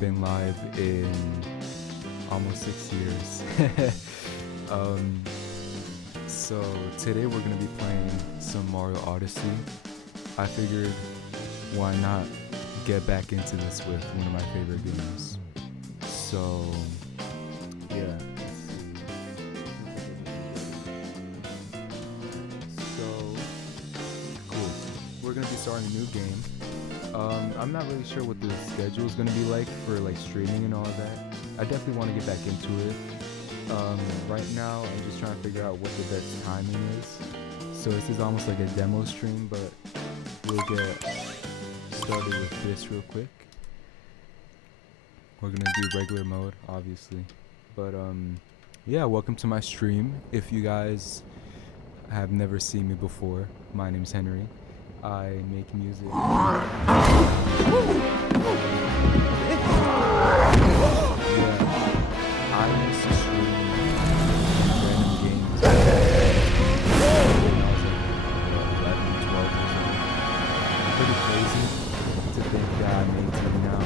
been live in almost 6 years. So today we're gonna be playing some Mario Odyssey. I figured why not get back into this with one of my favorite games. So yeah, let's see. So cool. We're gonna be starting a new game. I'm not really sure what the schedule is gonna be like for like streaming and all of that. I definitely want to get back into it. Right now I'm just trying to figure out what the best timing is. So this is almost like a demo stream, but we'll get started with this real quick. We're gonna do regular mode, obviously. But yeah, welcome to my stream. If you guys have never seen me before, my name's Henry. I make music. I used to stream random games when I was like 11, 12 or something. It's pretty crazy to think that I'm 18 now.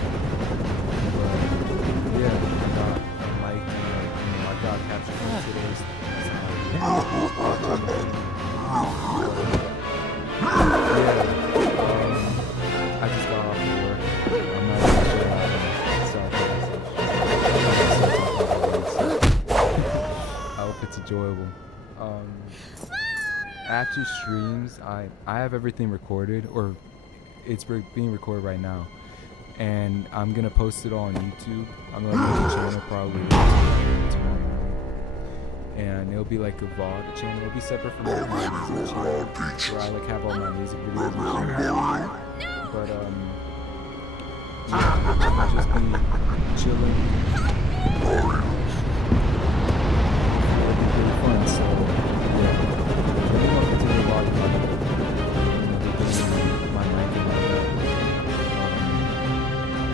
But yeah, I got captured from today's I just got off of work. I'm not really sure how to start this. I hope it's enjoyable. After streams, I have everything recorded, or it's being recorded right now, and I'm gonna post it all on YouTube. I'm gonna make a channel probably tomorrow morning, and it'll be like a VOD channel. It'll be separate from my music channel, where I like have all my music videos and shit. But yeah, I'll just be chilling. It'll be pretty fun. So yeah, let me know if it's in the vlog. My mic and all that.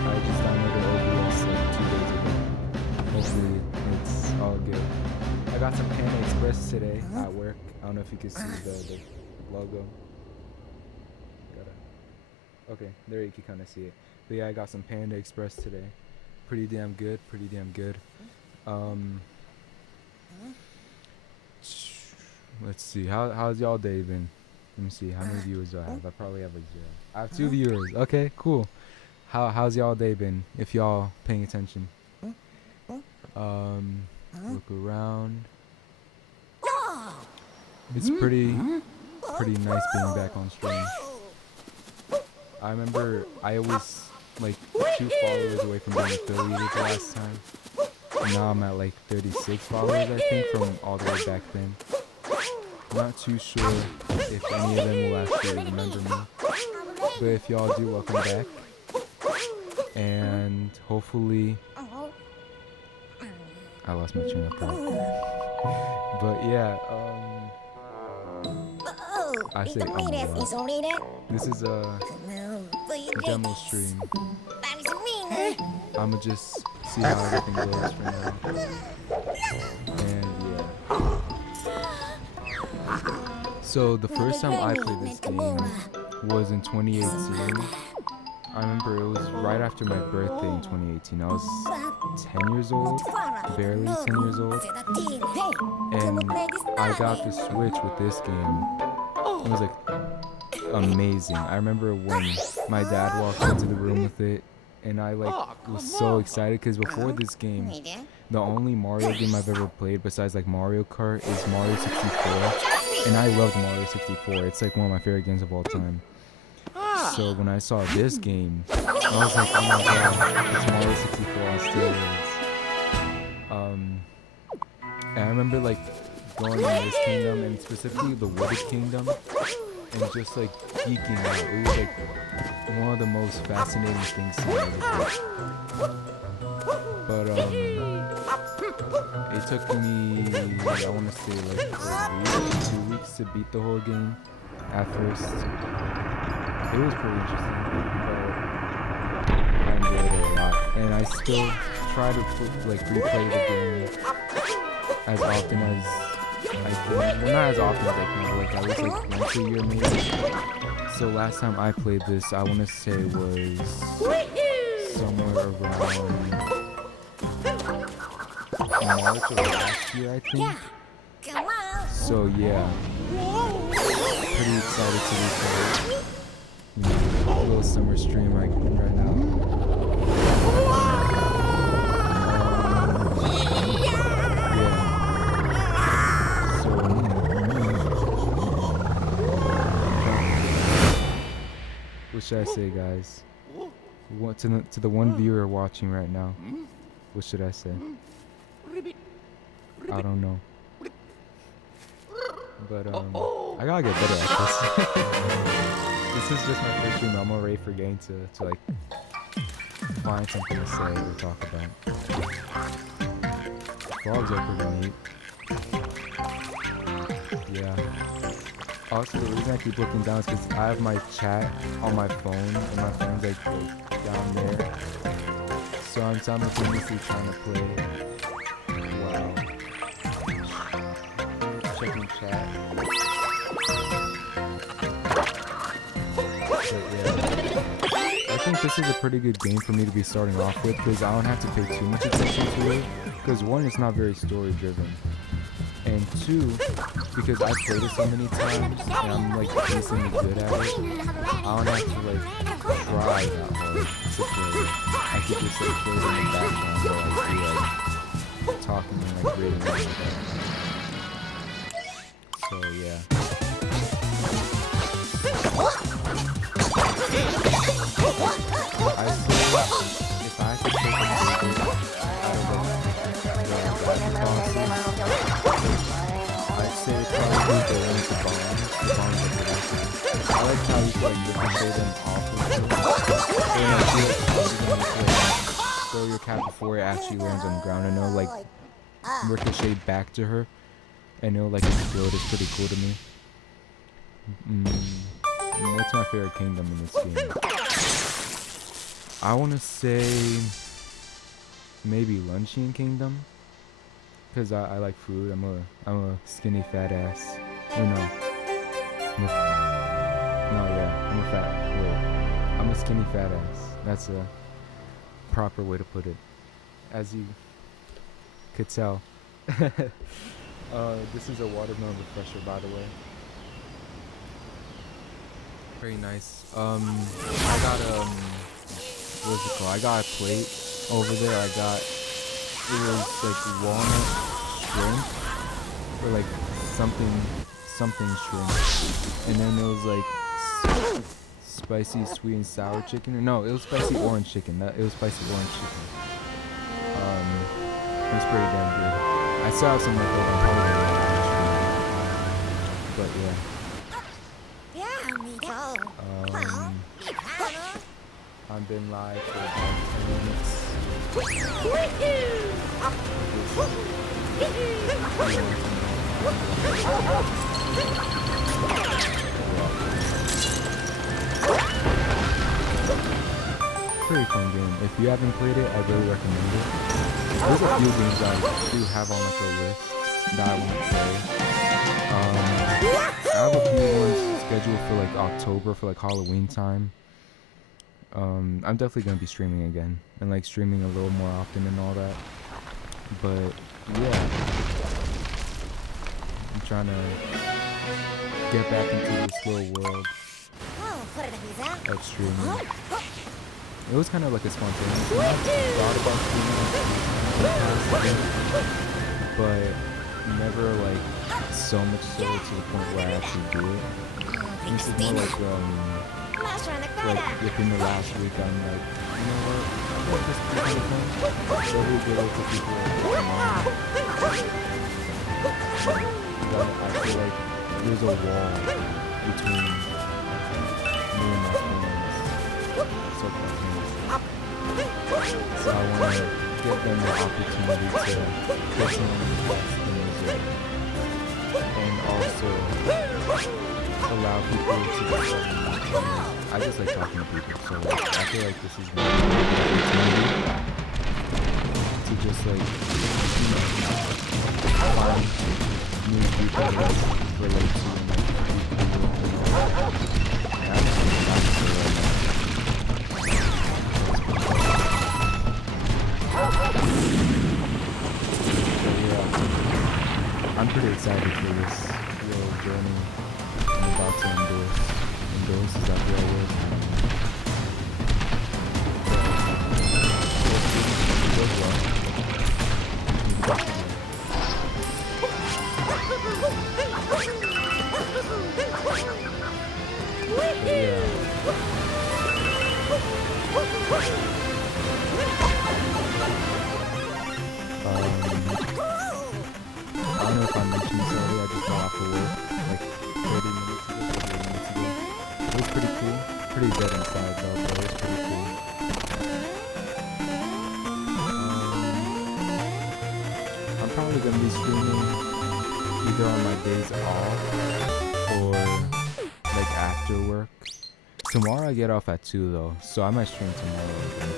I just downloaded OBS like 2 days ago. Hopefully it's all good. I got some Panda Express today at work. I don't know if you can see the logo. Okay, there you can kind of see it. But yeah, I got some Panda Express today. Pretty damn good, pretty damn good. Let's see, how's y'all day been? Let me see, how many viewers do I have? I probably have like 0. I have 2 viewers. Okay, cool. How's y'all day been, if y'all paying attention? Look around. It's pretty nice being back on stream. I remember I always like 2 followers away from being affiliated the last time. And now I'm at like 36 followers, I think, from all the way back then. I'm not too sure if any of them will actually remember me. But if y'all do, welcome back. And hopefully... I lost my train of thought. But yeah, I say this is a demo stream. I'ma just see how everything goes for now. And yeah. So the first time I played this game was in 2018. I remember it was right after my birthday in 2018. I was 10 years old, barely 10 years old. And I got the Switch with this game. It was like amazing. I remember when my dad walked into the room with it, and I like was so excited because before this game, the only Mario game I've ever played besides like Mario Kart is Mario 64, and I loved Mario 64. It's like one of my favorite games of all time. So when I saw this game, I was like, oh my god, it's Mario 64 on steroids. And I remember like going in this kingdom, and specifically the Wooded Kingdom, and just like geeking out. It was like one of the most fascinating things to me. But it took me, I want to say like a week, 2 weeks to beat the whole game at first. It was pretty interesting, but I enjoyed it a lot. And I still try to replay the game as often as I can. Well, not as often as I can, but like at least like once a year maybe. So last time I played this, I want to say was somewhere around March of last year, I think. So yeah, pretty excited to record, you know, a little summer stream like right now. Yeah. So what should I say, guys? To the one viewer watching right now, what should I say? I don't know. But I gotta get better at this. This is just my first stream. I'm already forgetting to like find something to say or talk about. Vlogs are pretty neat. Yeah. Also, the reason I keep looking down is because I have my chat on my phone and my phone's like down there. So I'm simultaneously trying to play. Wow. Checking chat. But yeah. I think this is a pretty good game for me to be starting off with because I don't have to pay too much attention to it. Because one, it's not very story driven. And two, because I've played it so many times and I'm like decently good at it, I don't have to like try that hard to play. I could just like play it in the background while I do like talking and like reading and stuff. So yeah. I say if I had to take a movie out of the policy, I'd say probably the ones the bombs are good. I like how you like ricochet them off of them. And I feel like you're gonna throw your cat before it actually lands on the ground, and it'll like ricochet back to her, and it'll like explode. It's pretty cool to me. What's my favorite kingdom in this game? I want to say maybe Luncheon Kingdom. Cause I like food. I'm a skinny fat ass. Oh no. I'm a skinny fat ass. That's a proper way to put it. As you could tell. This is a watermelon refresher, by the way. Very nice. I got what's it called? I got a plate over there. It was like walnut shrimp or like something shrimp, and then it was like spicy sweet and sour chicken. Or no, it was spicy orange chicken. It was spicy orange chicken. It was pretty damn good. I still have some left over, but yeah. I've been live for about 10 minutes. Pretty fun game. If you haven't played it, I really recommend it. There's a few games I do have on like a list that I want to play. I have a few ones scheduled for like October for like Halloween time. I'm definitely gonna be streaming again and like streaming a little more often and all that. But yeah, I'm trying to get back into this little world of streaming. It was kind of like a spontaneous thing. I thought about streaming but never like so much so to the point where I actually do it. This is more like within the last week, I'm like, you know what? I want this to be kind of fun. So we get over to people like, but I feel like there's a wall between me and my friends. So-called friends. So I want to give them the opportunity to get some of the music, and also allow people to I just like talking to people, so like, I feel like this is my opportunity to just like, you know, find new people to relate to and like, people, you know, I'm pretty excited for this little journey I'm about to endorse. Endorse is that the right word? So, it goes well. Yeah. I don't know if I mentioned this earlier, I just got off of work like 30 minutes ago, 30 minutes ago. It was pretty cool. Pretty dead inside though, but it was pretty cool. I'm probably going to be streaming either on my days off or like after work. Tomorrow I get off at 2 though, so I might stream tomorrow again.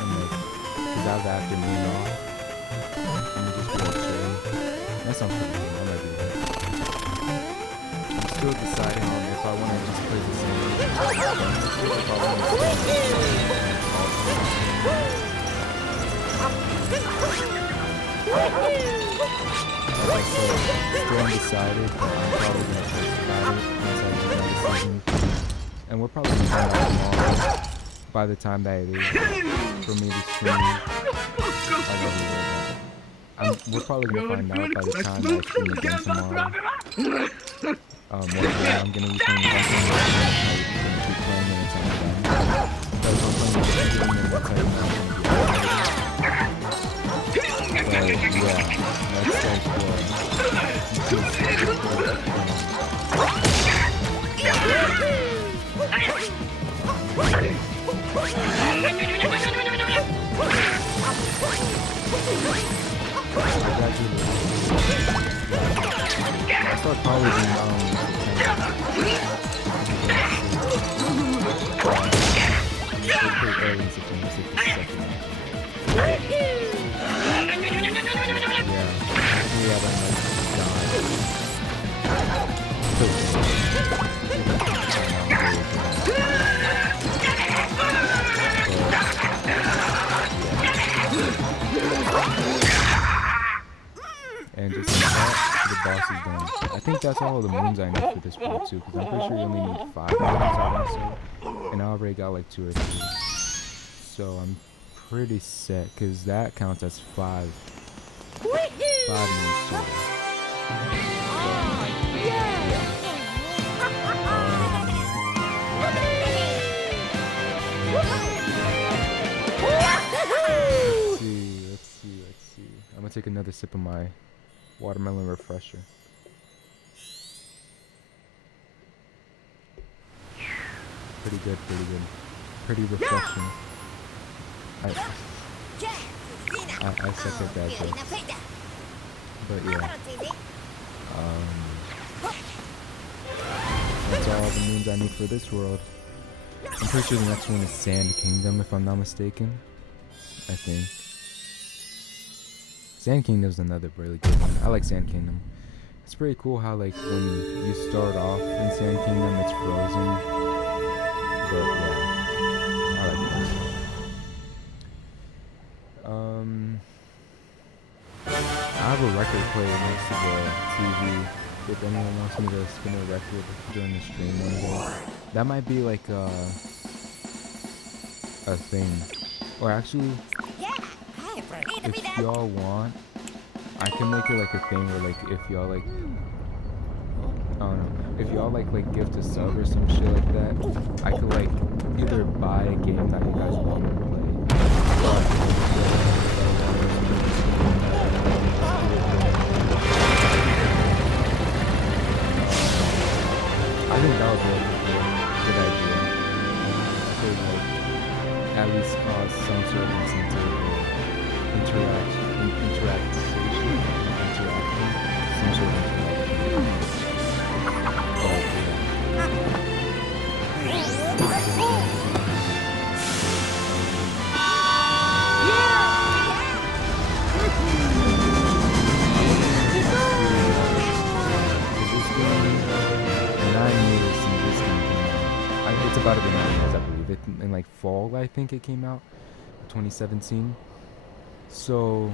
And like, cause I have the afternoon off. Let me just be like chilling. That sounds pretty cool. I might do that. I'm still deciding on if I want to just play the same game. If I want to Like I said, still undecided, but I'm probably going to post about it once I make that decision. And we're probably going to find out tomorrow by the time that it is for me to stream. I love you. We're probably going to find out by the time I stream again tomorrow. What I'm going to be playing back in the I'm going to keep playing it until I'm done. Because I'm playing the game and that's how I'm going to be but yeah, that's like I graduated. I start college in pretty early in September, yeah, that might and just like that, the boss is done. I think that's all the moons I need for this world too, because I'm pretty sure you only need 5 moons, I want to say. And I already got like 2 or 3. So I'm pretty set, because that counts as 5 moons total. Let's see. I'm gonna take another sip of my watermelon refresher. Pretty good. Pretty refreshing. I second that joke. But yeah. That's all the moons I need for this world. I'm pretty sure the next one is Sand Kingdom, if I'm not mistaken. I think. Sand Kingdom's another really good one. I like Sand Kingdom. It's pretty cool how like when you start off in Sand Kingdom it's frozen. But yeah. I like that. I have a record player next to the TV. If anyone wants me to spin a record during the stream one day. That might be like a thing. Or actually, if y'all want, I can make it like a thing where like if y'all like, I don't know, if y'all like gift a sub or some shit like that, I could like either buy a game that you guys want to play. I think that would be a good idea. To like at least cause some sort of incentive or interaction, some sort of interaction. It's about to be 9 years, I believe. It in like fall, I think it came out, 2017. So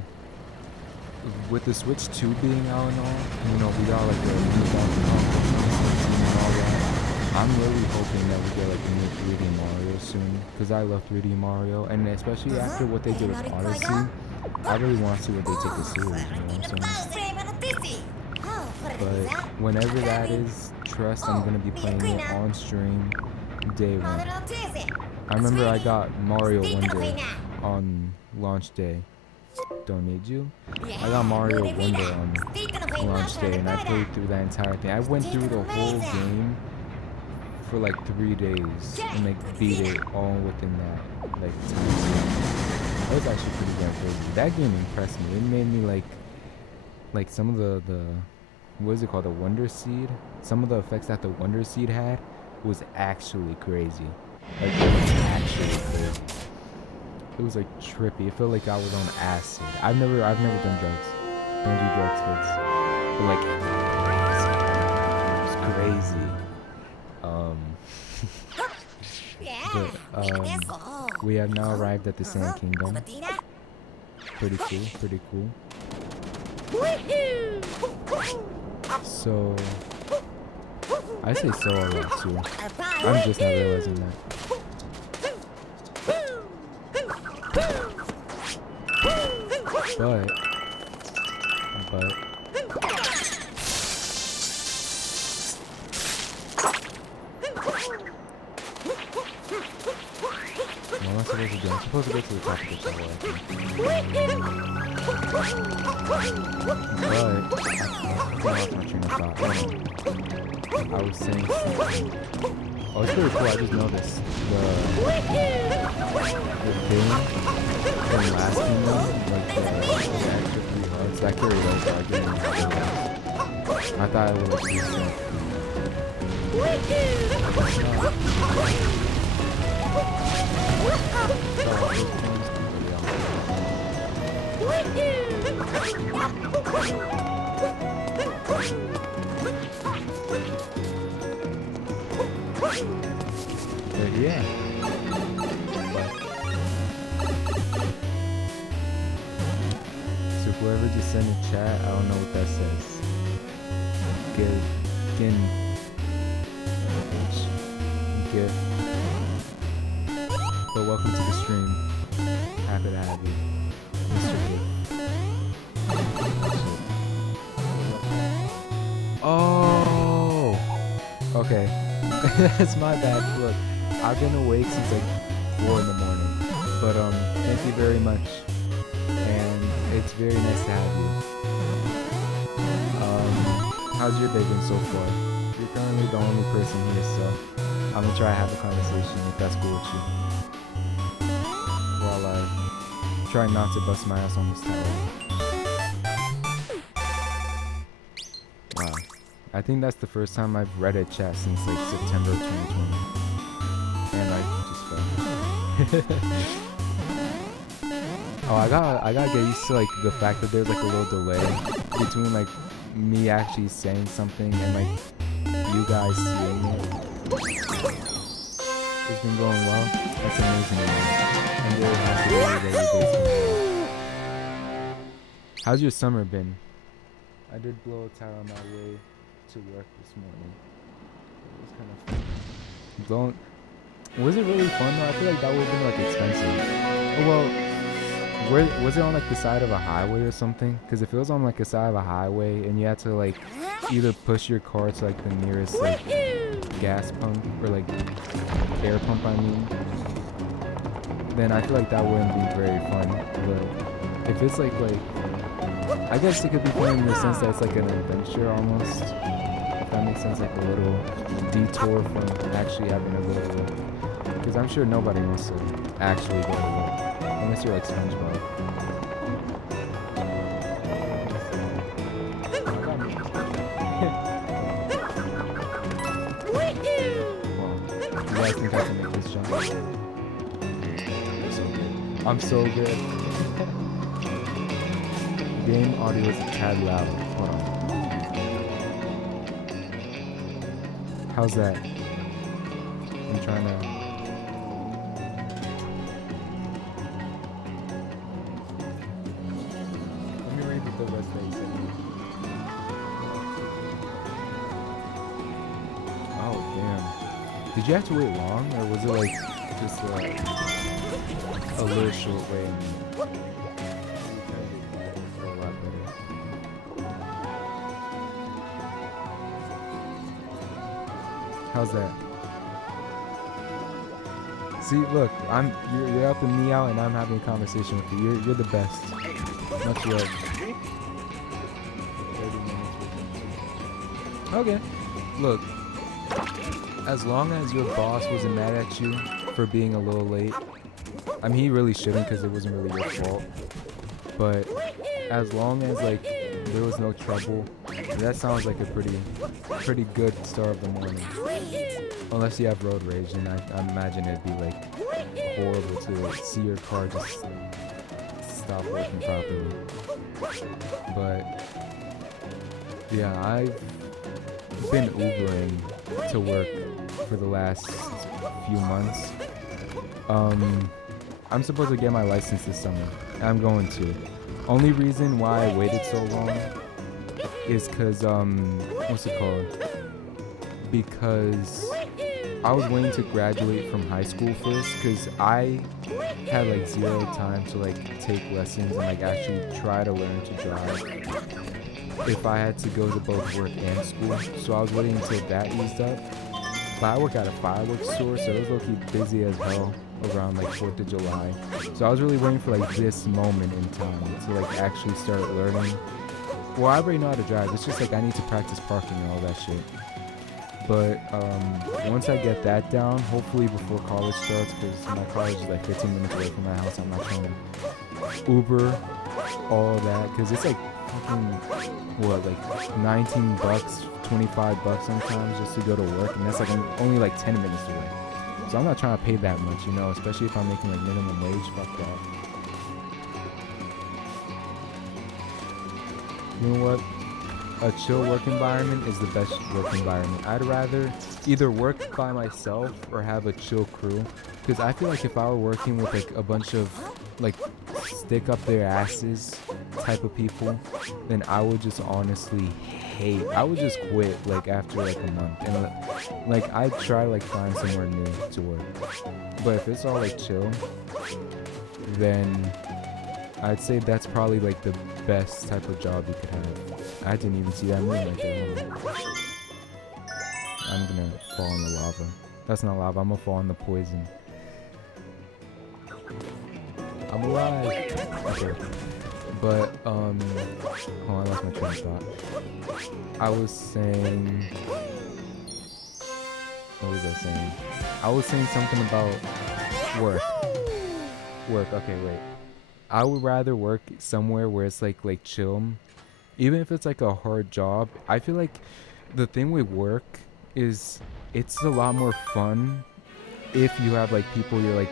with the Switch 2 being out and all, you know, we got like the new Donkey Kong and all that. I'm really hoping that we get like a new 3D Mario soon, because I love 3D Mario, and especially after what they did with Odyssey, I really want to see what they take the series, you know what I'm saying? But whenever that is, trust I'm gonna be playing it on stream day one. I remember I got Mario Wonder on launch day. Don't need you. I got Mario Wonder on launch day, and I played through that entire thing. I went through the whole game for like 3 days and like beat it all within that like time span. That was actually pretty damn crazy. That game impressed me. It made me like some of the what is it called, the Wonder Seed? Some of the effects that the Wonder Seed had was actually crazy. Like, it was actually crazy. It was like trippy. It felt like I was on acid. I've never done drugs. Don't do drugs, kids. But like, it was crazy. But we have now arrived at the Sand Kingdom. Pretty cool. So I say so a lot too. I'm just not realizing that. But what am I supposed to do? I'm supposed to go to the top of the tower, I think. But I lost my train of thought. I was saying something. Oh, it's pretty cool. I just noticed the thing from last kingdom, like the extra 3 hearts, that carried over. I didn't even realize. I thought it would be something. But yeah. So whoever just sent a chat, I don't know what that says. Gin. But welcome to the stream. Happy to have you, Mr. Gift. Oh, okay. That's my bad. Look, I've been awake since like 4 in the morning. But thank you very much, and it's very nice to have you. How's your day been so far? You're currently the only person here, so I'm gonna try to have a conversation if that's cool with you. While I try not to bust my ass on this tower. Wow. I think that's the first time I've read a chat since like September of 2020. And I just fell. Oh, I gotta get used to like the fact that there's like a little delay between like me actually saying something and like you guys seeing it. It's been going well. That's amazing, man. I'm really happy that you're basically. How's your summer been? I did blow a tire on my way to work this morning. It was kind of fun. Was it really fun though? I feel like that would have been like expensive. Oh, well, was it on like the side of a highway or something? Because if it was on like the side of a highway and you had to like either push your car to like the nearest like gas pump or like air pump, I mean, then I feel like that wouldn't be very fun. But if it's like I guess it could be fun in the sense that it's like an adventure almost. If that makes sense, like a little detour from actually having to go to work. Because I'm sure nobody wants to actually go to work. Unless you're like SpongeBob. You guys think I can make this jump? I'm so good. Game audio is a tad loud. Hold on. How's that? I'm trying to... Let me read the the rest that you sent me. Oh damn. Did you have to wait long, or was it like just a little short wait? How's that? See, look, you're helping me out, and I'm having a conversation with you. You're the best. Much love. 30 minutes. Okay. Look, as long as your boss wasn't mad at you for being a little late, I mean, he really shouldn't because it wasn't really your fault. But as long as like there was no trouble, that sounds like a pretty good start of the morning. Unless you have road rage, and I imagine it'd be like horrible to see your car just stop working properly. But yeah, I've been Ubering to work for the last few months. I'm supposed to get my license this summer. I'm going to. Only reason why I waited so long is because what's it called? Because I was waiting to graduate from high school first, because I had like zero time to like take lessons and like actually try to learn to drive if I had to go to both work and school. So I was waiting until that eased up. But I work at a fireworks store, so it was low-key busy as hell around like 4th of July. So I was really waiting for like this moment in time to like actually start learning. Well, I already know how to drive. It's just like I need to practice parking and all that shit. But once I get that down, hopefully before college starts, because my college is like 15 minutes away from my house. I'm not trying to Uber all that, because it's like fucking, what, like 19 bucks, 25 bucks sometimes just to go to work, and that's like only like 10 minutes away. So I'm not trying to pay that much, you know, especially if I'm making like minimum wage. Fuck that. You know what? A chill work environment is the best work environment. I'd rather either work by myself or have a chill crew, because I feel like if I were working with like a bunch of like stick up their asses type of people, then I would just honestly hate. I would just quit like after like a month, and like I'd try like find somewhere new to work. But if it's all like chill, then I'd say that's probably like the best type of job you could have. I didn't even see that moon right there. I'm gonna fall in the lava. That's not lava, I'm gonna fall in the poison. I'm alive! Okay. But, hold on, I lost my train of thought. I was saying... What was I saying? I was saying something about work. Okay, wait. I would rather work somewhere where it's like chill. Even if it's like a hard job, I feel like the thing with work is it's a lot more fun if you have like people you're like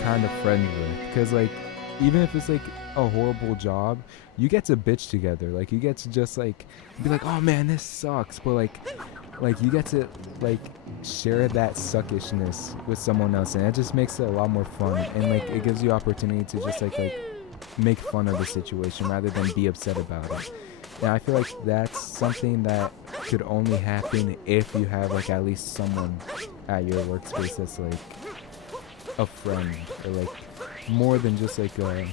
kind of friends with. Because like even if it's like a horrible job, you get to bitch together. Like you get to just like be like, oh man, this sucks. But like you get to like share that suckishness with someone else, and it just makes it a lot more fun. And like it gives you opportunity to just like make fun of the situation rather than be upset about it. And I feel like that's something that could only happen if you have like at least someone at your workspace that's like a friend, or like more than just like a,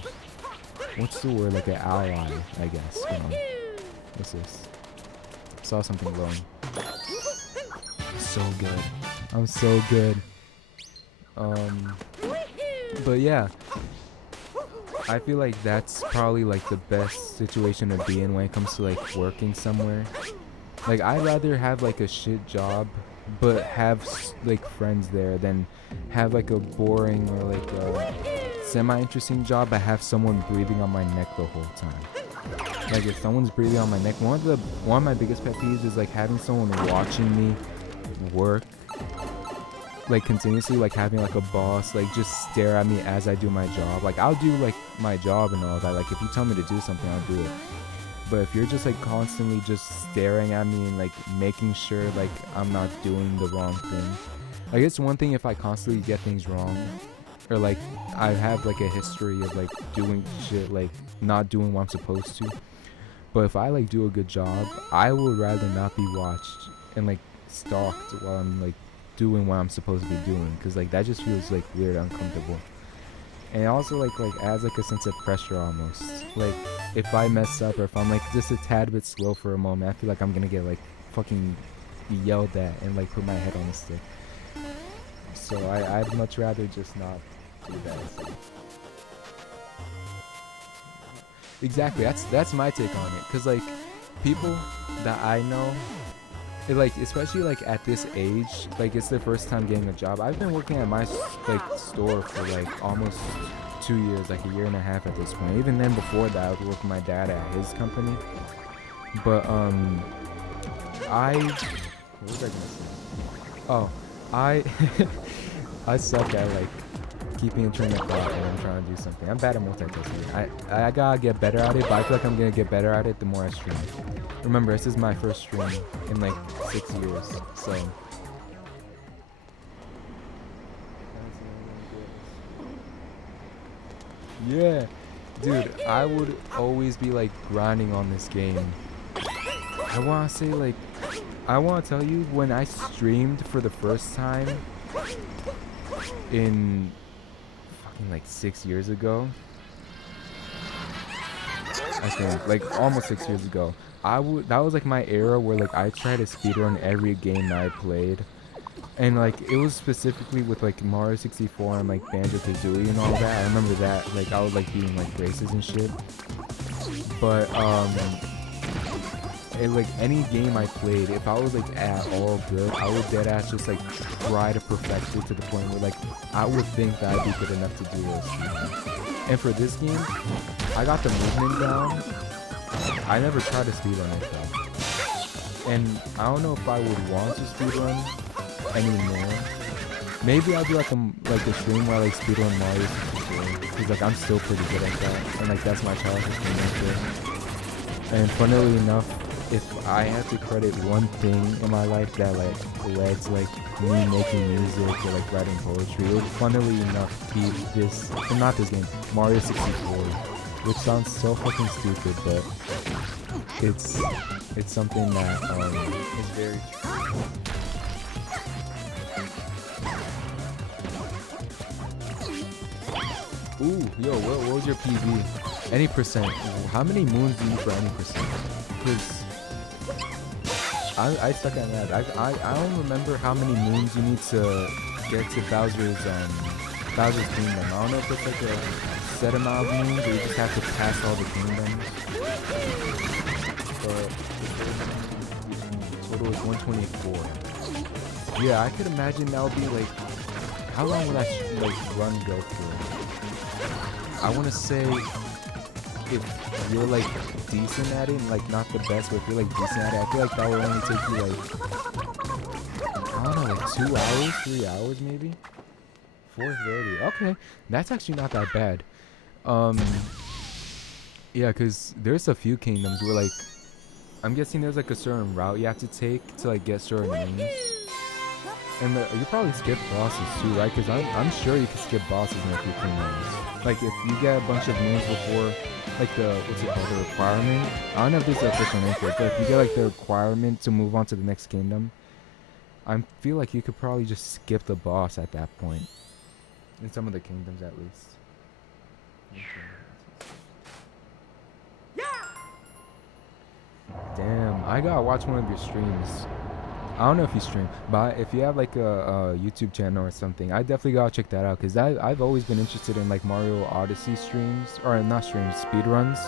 what's the word, like an ally, I guess. Hold on. What's this? Saw something glowing. So good. I'm so good. But yeah, I feel like that's probably like the best situation to be in when it comes to like working somewhere. Like I'd rather have like a shit job but have like friends there than have like a boring or like a semi-interesting job but have someone breathing on my neck the whole time. Like if someone's breathing on my neck, one of my biggest pet peeves is like having someone watching me work, like continuously, like having like a boss like just stare at me as I do my job. Like I'll do like my job and all that, like if you tell me to do something, I'll do it. But if you're just like constantly just staring at me and like making sure like I'm not doing the wrong thing, like it's one thing if I constantly get things wrong, or like I have like a history of like doing shit, like not doing what I'm supposed to. But if I like do a good job, I would rather not be watched and like stalked while I'm like doing what I'm supposed to be doing, because like that just feels like weird, uncomfortable. And it also like adds like a sense of pressure almost. Like if I mess up or if I'm like just a tad bit slow for a moment, I feel like I'm gonna get like fucking yelled at and like put my head on a stick. So I'd much rather just not do that. So. Exactly, that's my take on it. Cause like people that I know, like especially like at this age, like it's their first time getting a job. I've been working at my like store for like almost 2 years, like a year and a half at this point. Even then, before that, I would work with my dad at his company. But I what was I gonna say? Oh, I I suck at like keeping a train of thought when I'm trying to do something. I'm bad at multitasking. I gotta get better at it, but I feel like I'm gonna get better at it the more I stream. Remember, this is my first stream in like 6 years, so. Yeah, dude, I would always be like grinding on this game. I wanna say like, I wanna tell you, when I streamed for the first time in fucking like 6 years ago, I think like almost 6 years ago, that was like my era where like I tried to speedrun every game that I played, and like it was specifically with like Mario 64 and like Banjo-Kazooie and all that. I remember that, like I would like being like races and shit. But like any game I played, if I was like at all good, I would deadass just like try to perfect it to the point where like I would think that I'd be good enough to do this. And for this game, I got the movement down. I never tried to speedrun it though. And I don't know if I would want to speedrun anymore. Maybe I'll do like a stream where I like speedrun Mario 64, because like I'm still pretty good at that, and like that's my childhood game right there. And funnily enough, if I had to credit one thing in my life that like led to like me making music or like writing poetry, it would funnily enough be this, not this game, Mario 64, which sounds so fucking stupid, but it's something that is very true. Ooh, yo, what was your PV? Any percent. How many moons do you need for any percent? Because I suck at that. I don't remember how many moons you need to get to Bowser's kingdom. I don't know if it's like a set amount of moons or you just have to pass all the kingdoms. But the total is 124. Yeah, I could imagine that would be like, how long would that like run go for? I want to say, if you're like decent at it, and like not the best, but if you're like decent at it, I feel like that would only take you like, I don't know, like 2 hours, 3 hours maybe? 4:30. Okay, that's actually not that bad. Yeah, because there's a few kingdoms where like, I'm guessing there's like a certain route you have to take to like get certain moons. And you probably skip bosses too, right? Because I'm sure you can skip bosses in a few kingdoms. Like if you get a bunch of moons before, like the, what's it called, the requirement. I don't know if this is the official name for it, but if you get like the requirement to move on to the next kingdom, I feel like you could probably just skip the boss at that point. In some of the kingdoms at least. Damn, I gotta watch one of your streams. I don't know if you stream, but if you have like a YouTube channel or something, I definitely gotta check that out, because I've always been interested in like Mario Odyssey streams, or not streams, speedruns,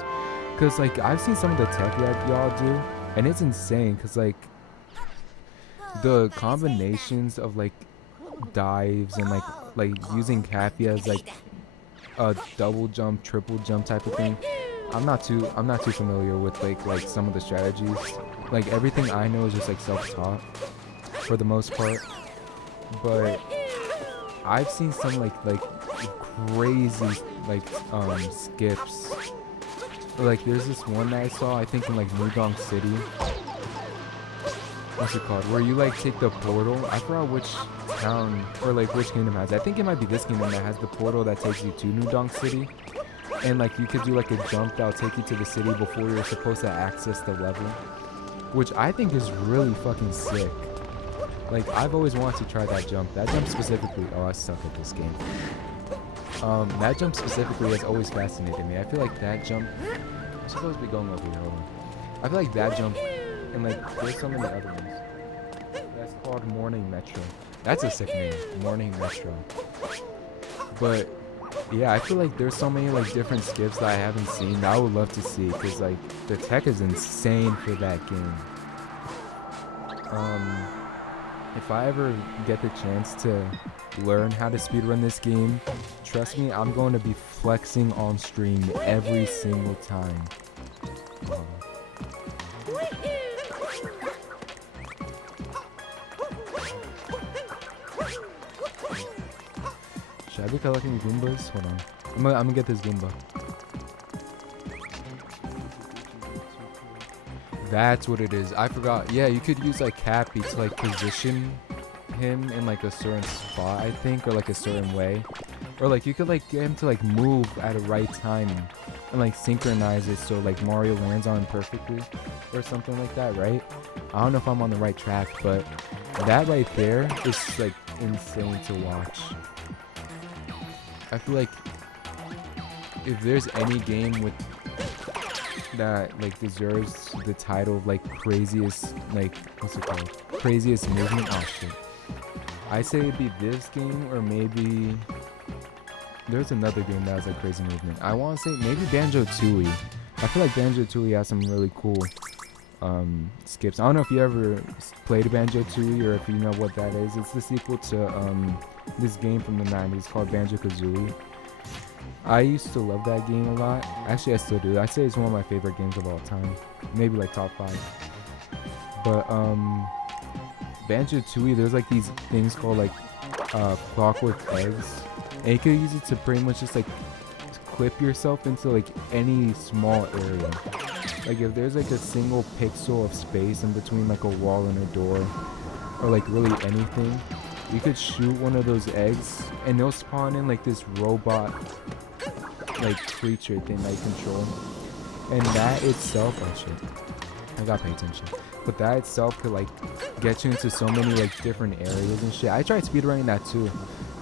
because like I've seen some of the tech that y'all do, and it's insane, because like the combinations of like dives and like using Cappy as like a double jump, triple jump type of thing. I'm not too familiar with like some of the strategies. Like everything I know is just like self-taught for the most part. But I've seen some like crazy like skips. Like there's this one that I saw, I think in like New Donk City. What's it called? Where you like take the portal. I forgot which town or like which kingdom has it. I think it might be this kingdom that has the portal that takes you to New Donk City. and like you could do like a jump that'll take you to the city before you're supposed to access the level, which I think is really fucking sick. Like, I've always wanted to try that jump. That jump specifically, oh, I suck at this game. That jump specifically has always fascinated me. I feel like that jump, I'm supposed to be going over here, hold on. I feel like that jump, and like, there's so many other ones. That's called Morning Metro. That's a sick name, Morning Metro. But yeah, I feel like there's so many like different skips that I haven't seen that I would love to see, because like the tech is insane for that game. If I ever get the chance to learn how to speedrun this game, trust me, I'm going to be flexing on stream every single time. Should I be collecting Goombas? Hold on. I'm gonna get this Goomba. That's what it is. I forgot. Yeah, you could use like Cappy to like position him in like a certain spot, I think, or like a certain way. Or like you could like get him to like move at a right time and like synchronize it so like Mario lands on him perfectly or something like that, right? I don't know if I'm on the right track, but that right there is like insane to watch. I feel like if there's any game with that like deserves the title of like craziest, like what's it called, craziest movement, oh shit, I say it'd be this game, or maybe there's another game that has like crazy movement. I want to say maybe Banjo-Tooie. I feel like Banjo-Tooie has some really cool skips. I don't know if you ever played Banjo-Tooie or if you know what that is. It's the sequel to this game from the 90s called Banjo-Kazooie. I used to love that game a lot. Actually, I still do. I'd say it's one of my favorite games of all time. Maybe like top 5. But Banjo-Tooie, there's like these things called like clockwork eggs. And you can use it to pretty much just like clip yourself into like any small area. Like if there's like a single pixel of space in between like a wall and a door, or like really anything, you could shoot one of those eggs and they'll spawn in like this robot like creature thing that you control. And that itself, oh shit, I gotta pay attention. But that itself could like get you into so many like different areas and shit. I tried speedrunning that too,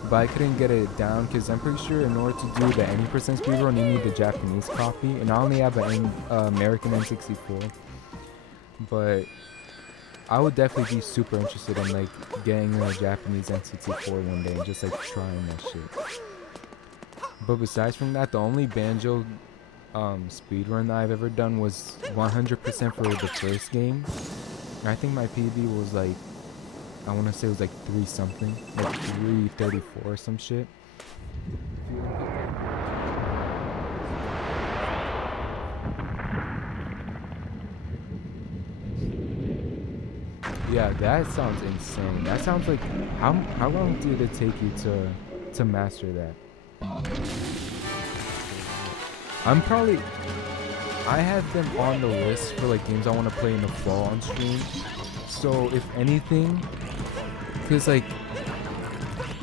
but I couldn't get it down because I'm pretty sure in order to do the any percent speedrun you need the Japanese copy, and I only have an American N64. But I would definitely be super interested in like getting a Japanese N64 one day and just like trying that shit. But besides from that, the only Banjo speedrun that I've ever done was 100% for the first game. And I think my PB was like, I want to say it was like 3 something, like 334 or some shit. Yeah, that sounds insane. That sounds like, how long did it take you to master that? I have them on the list for like games I want to play in the fall on stream. So if anything, because like,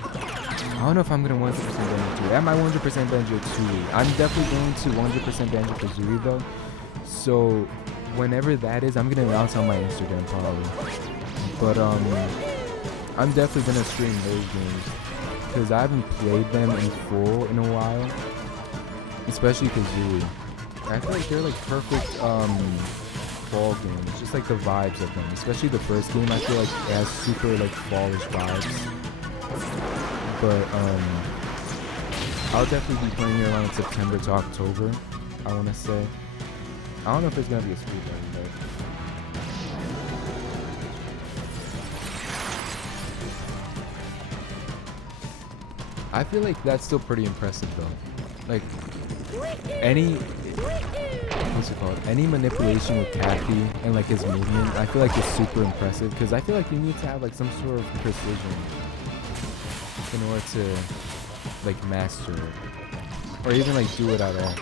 I don't know if I'm gonna 100% Banjo-Tooie. Am I 100% Banjo-Tooie? I'm definitely going to 100% Banjo-Kazooie though. So whenever that is, I'm gonna announce on my Instagram probably. But I'm definitely gonna stream those games because I haven't played them in full in a while, especially Kazooie. I feel like they're like perfect fall games, just like the vibes of them. Especially the first game, I feel like it has super like fallish vibes. But I'll definitely be playing it around September to October, I want to say. I don't know if it's gonna be a speedrun, but I feel like that's still pretty impressive though. Like any manipulation with Cappy and like his movement, I feel like it's super impressive because I feel like you need to have like some sort of precision in order to like master it, or even like do it at all.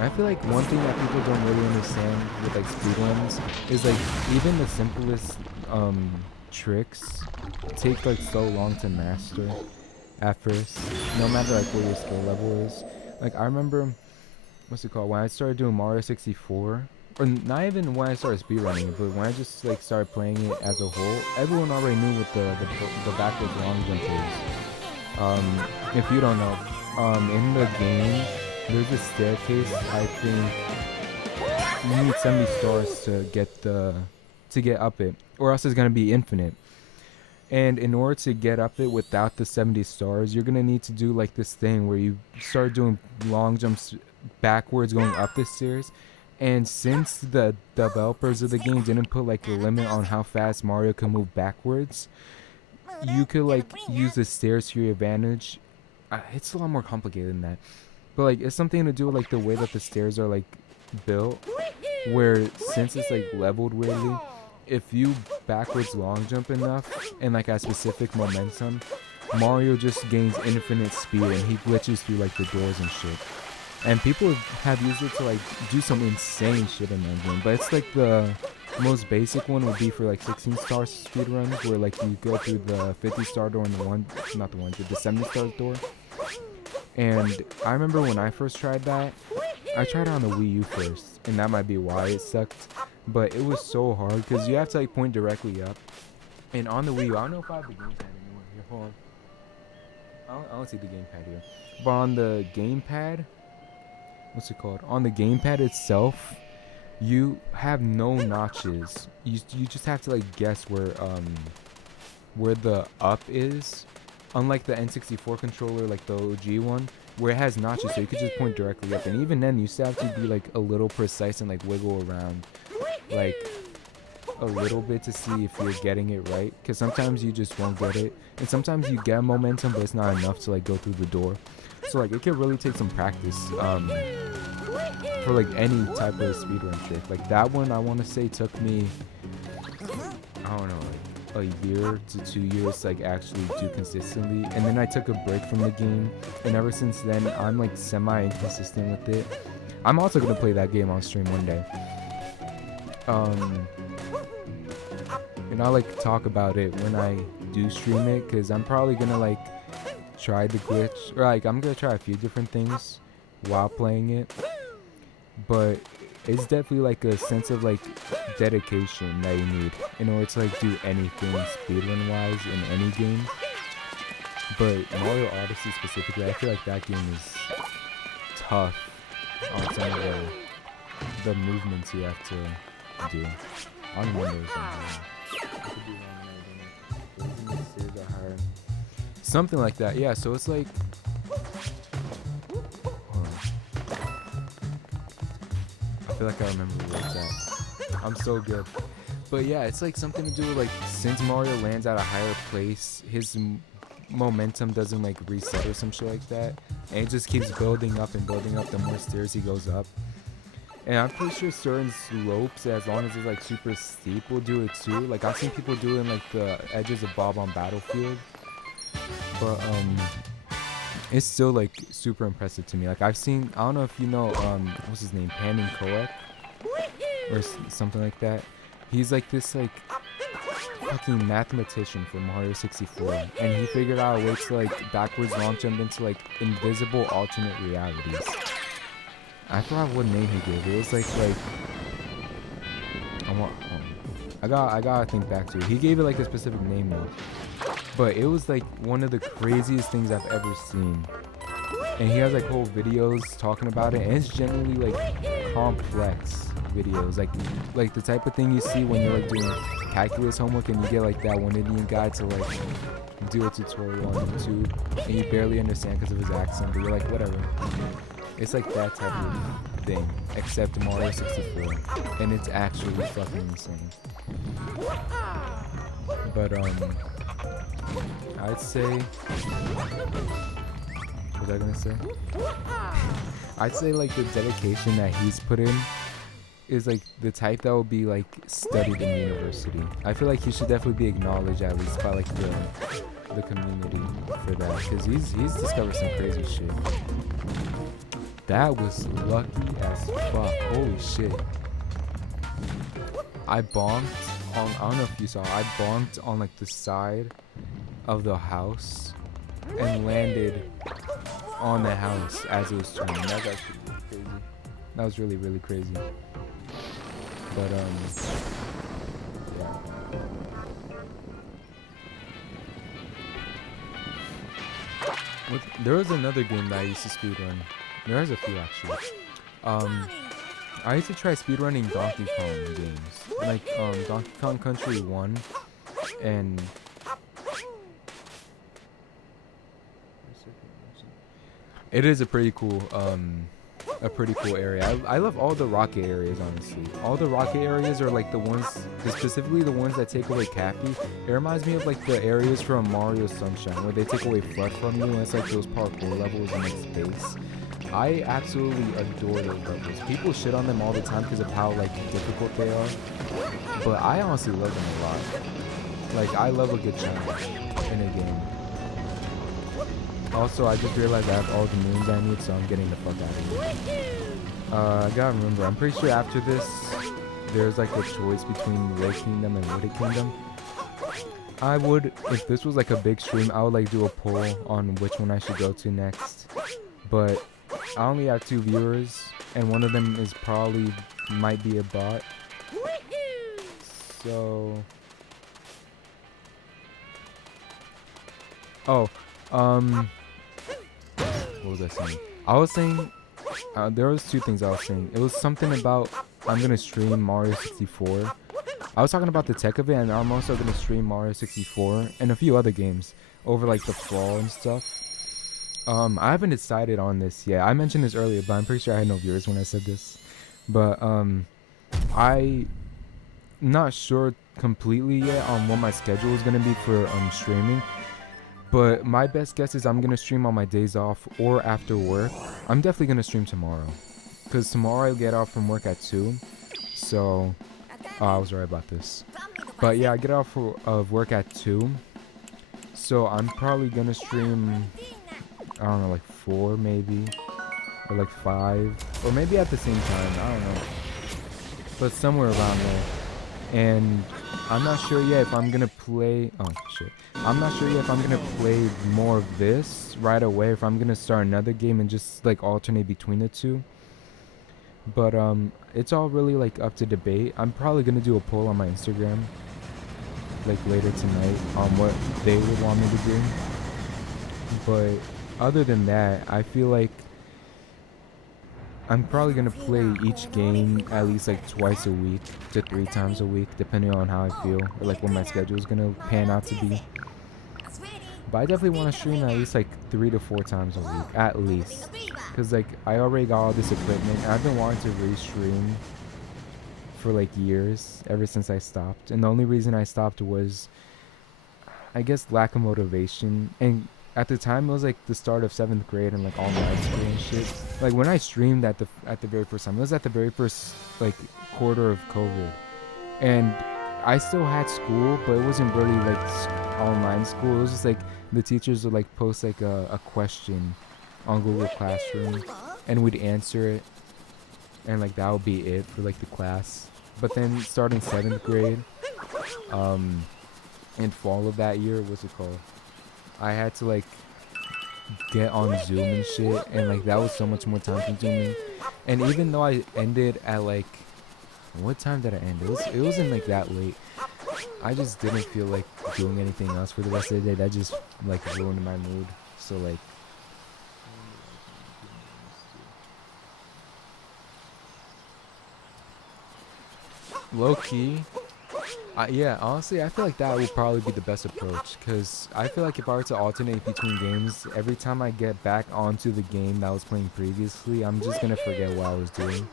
I feel like one thing that people don't really understand with like speedruns is like even the simplest tricks take like so long to master at first, no matter like what your skill level is. Like I remember what's it called? When I started doing Mario 64, or not even when I started speedrunning it, but when I just like started playing it as a whole, everyone already knew what the backwards long jump is. If you don't know, in the game, there's a staircase. I think you need 70 stars to get up it, or else it's gonna be infinite. And in order to get up it without the 70 stars, you're gonna need to do like this thing where you start doing long jumps backwards going up the stairs. And since the developers of the game didn't put like a limit on how fast Mario can move backwards, you could like use the stairs to your advantage. It's a lot more complicated than that, but like it's something to do with like the way that the stairs are like built, where since it's like leveled weirdly, if you backwards long jump enough and like a specific momentum, Mario just gains infinite speed and he glitches through like the doors and shit. And people have used it to like do some insane shit in that game, but it's like the most basic one would be for like 16 star speed runs, where like you go through the 50 star door and the 70 star door. And I remember when I first tried that, I tried it on the Wii U first, and that might be why it sucked. But it was so hard because you have to like point directly up. And on the Wii U, I don't know if I have the gamepad anymore. Here, hold on. I don't see the gamepad here. But on the gamepad, what's it called? On the gamepad itself, you have no notches. You just have to like guess where the up is. Unlike the N64 controller, like the OG one, where it has notches, so you could just point directly up. And even then, you still have to be like a little precise and like wiggle around like a little bit to see if you're getting it right, because sometimes you just won't get it, and sometimes you get momentum but it's not enough to like go through the door. So like it could really take some practice for like any type of speedrun trick. Like that one, I want to say took me, I don't know, like a year to 2 years to like actually do consistently, and then I took a break from the game, and ever since then I'm like semi inconsistent with it. I'm also gonna play that game on stream one day. And I'll like talk about it when I do stream it, because I'm probably gonna like try the glitch, or like I'm gonna try a few different things while playing it. But it's definitely like a sense of like dedication that you need in order to like do anything speedrun wise in any game. But Mario Odyssey specifically, I feel like that game is tough on some of the movements you have to do. I don't remember something like that. Yeah, so it's like I feel like I remember where it's at. I'm so good. But yeah, it's like something to do with like, since Mario lands at a higher place, his momentum doesn't like reset or some shit like that, and it just keeps building up and building up the more stairs he goes up. And I'm pretty sure certain slopes, as long as it's like super steep, will do it too. Like I've seen people do it in like the edges of Bob on Battlefield, but it's still like super impressive to me. Like I've seen, I don't know if you know, what's his name, Panning Koek or something like that. He's like this like fucking mathematician for Mario 64, and he figured out a way to like backwards long jump into like invisible alternate realities. I forgot what name he gave it. It was like I gotta think back to it. He gave it like a specific name though, but it was like one of the craziest things I've ever seen. And he has like whole videos talking about it, and it's generally like complex videos, like the type of thing you see when you're like doing calculus homework and you get like that one Indian guy to like do a tutorial on YouTube and you barely understand because of his accent, but you're like, whatever. It's like that type of thing, except Mario 64, and it's actually fucking insane. But I'd say, what was I gonna say? I'd say like the dedication that he's put in is like the type that will be like studied in university. I feel like he should definitely be acknowledged at least by like the community for that, because he's discovered some crazy shit. That was lucky as fuck. Holy shit. I bonked on, I don't know if you saw, I bonked on like the side of the house and landed on the house as it was turning. That's actually crazy. That was really, really crazy. But yeah. There was another game that I used to speedrun. There's a few actually. I used to try speedrunning Donkey Kong games, like Donkey Kong Country 1, and it is a pretty cool area. I love all the rocket areas, honestly. All the rocket areas are like the ones, specifically the ones that take away Cappy. It reminds me of like the areas from Mario Sunshine where they take away FLUDD from you, and it's like those parkour levels in like space. I absolutely adore those levels. People shit on them all the time because of how like difficult they are, but I honestly love them a lot. Like, I love a good challenge in a game. Also, I just realized I have all the moons I need, so I'm getting the fuck out of here. I gotta remember, I'm pretty sure after this, there's like a choice between Ray Kingdom and Wooded Kingdom. I would, if this was like a big stream, I would like do a poll on which one I should go to next. But I only have 2 viewers, and one of them is probably, might be a bot. So... Oh, what was I saying? I was saying, there was 2 things I was saying. It was something about, I'm gonna stream Mario 64. I was talking about the tech of it, and I'm also gonna stream Mario 64 and a few other games over like the fall and stuff. I haven't decided on this yet. I mentioned this earlier, but I'm pretty sure I had no viewers when I said this. But I'm not sure completely yet on what my schedule is gonna be for streaming. But my best guess is I'm gonna stream on my days off or after work. I'm definitely gonna stream tomorrow, cause tomorrow I get off from work at 2. So I was right about this. But yeah, I get off of work at 2. So I'm probably gonna stream, I don't know, like 4 maybe, or like 5, or maybe at the same time, I don't know, but somewhere around there. And I'm not sure yet if I'm gonna play, oh shit, I'm not sure yet if I'm gonna play more of this right away, if I'm gonna start another game and just like alternate between the 2. But it's all really like up to debate. I'm probably gonna do a poll on my Instagram like later tonight on what they would want me to do. But other than that, I feel like I'm probably gonna play each game at least like twice a week to 3 times a week, depending on how I feel or like what my schedule is gonna pan out to be. But I definitely want to stream at least like 3 to 4 times a week, at least, because like I already got all this equipment. I've been wanting to re-stream for like years, ever since I stopped, and the only reason I stopped was, I guess, lack of motivation. And at the time it was like the start of 7th grade and like all night school and shit. Like when I streamed at the very first time, it was at the very first like quarter of COVID, and I still had school, but it wasn't really like online school. It was just like the teachers would like post like a question on Google Classroom, and we'd answer it, and like that would be it for like the class. But then starting 7th grade, in fall of that year, what's it called, I had to like get on Zoom and shit, and like that was so much more time consuming. And even though I ended at like, what time did I end? It wasn't like that late. I just didn't feel like doing anything else for the rest of the day. That just like ruined my mood. So like, low key, yeah, honestly, I feel like that would probably be the best approach, because I feel like if I were to alternate between games, every time I get back onto the game that I was playing previously, I'm just gonna forget what I was doing.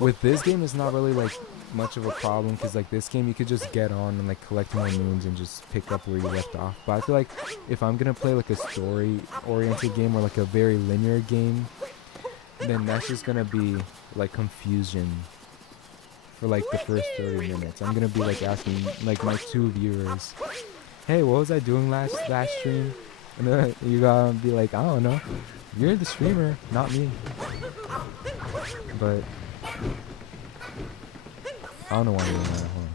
With this game, it's not really like much of a problem, because like this game you could just get on and like collect more moons and just pick up where you left off. But I feel like if I'm gonna play like a story oriented game or like a very linear game, then that's just gonna be like confusion for like the first 30 minutes. I'm gonna be like asking like my 2 viewers, hey, what was I doing last stream? And then you gotta be like, I don't know, you're the streamer, not me. But I don't know why you're doing that. Hold on.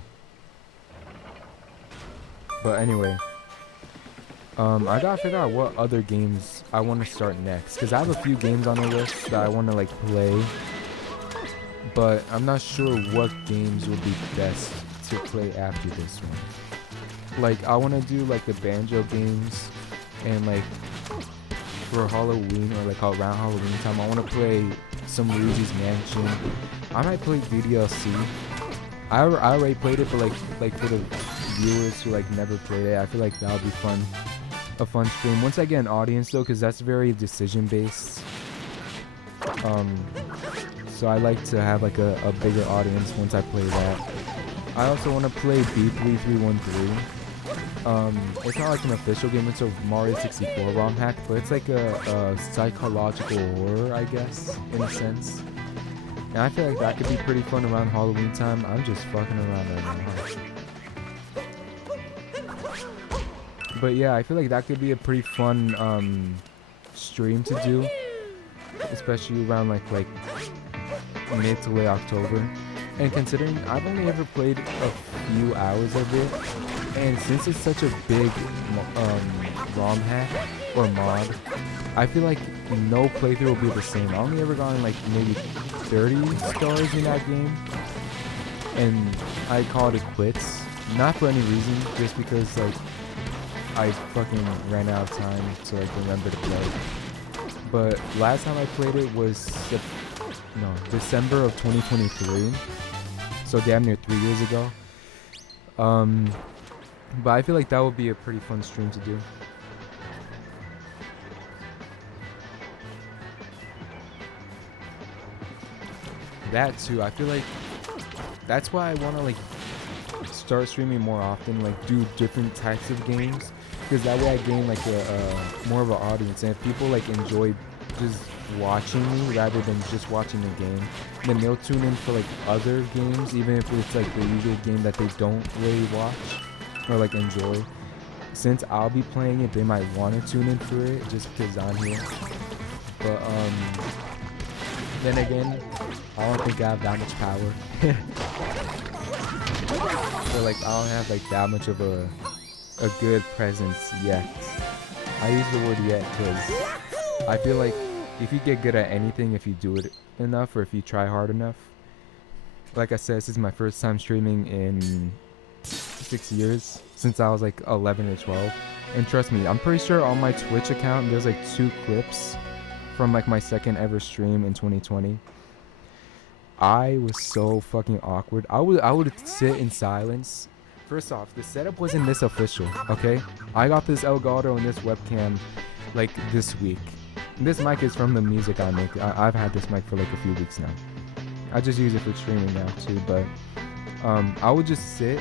But anyway, I gotta figure out what other games I want to start next, because I have a few games on the list that I want to like play but I'm not sure what games would be best to play after this one. Like, I want to do like the banjo games, and like for Halloween or like around Halloween time, I want to play some Luigi's Mansion. I might play DDLC. I already played it, but like for the viewers who like never played it, I feel like that would be fun. A fun stream once I get an audience though, because that's very decision based. So I like to have like a bigger audience once I play that. I also want to play B3313. It's not like an official game, it's a Mario 64 ROM hack, but it's like a psychological horror, I guess, in a sense. And I feel like that could be pretty fun around Halloween time. I'm just fucking around right now. But yeah, I feel like that could be a pretty fun stream to do, especially around like mid to late October. And considering I've only ever played a few hours of it, and since it's such a big ROM hack or mod, I feel like no playthrough will be the same. I only ever gotten like maybe 30 stars in that game, and I called it quits. Not for any reason, just because like I fucking ran out of time to like remember to play. But last time I played it was December of 2023, so damn near 3 years ago. But I feel like that would be a pretty fun stream to do. That too, I feel like that's why I want to like start streaming more often, like do different types of games, because that way I gain like a more of an audience, and if people like enjoy just watching me rather than just watching the game, then they'll tune in for like other games, even if it's like the usual game that they don't really watch or like enjoy. Since I'll be playing it, they might want to tune in for it just because I'm here. But then again, I don't think I have that much power. So like I don't have like that much of a good presence yet. I use the word yet because I feel like if you get good at anything, if you do it enough or if you try hard enough. Like I said, this is my first time streaming in 6 years, since I was like 11 or 12. And trust me, I'm pretty sure on my Twitch account there's like 2 clips from like my second ever stream in 2020. I was so fucking awkward. I would sit in silence. First off, the setup wasn't this official, okay? I got this Elgato and this webcam like this week. This mic is from the music I make. I've had this mic for like a few weeks now. I just use it for streaming now too, but I would just sit.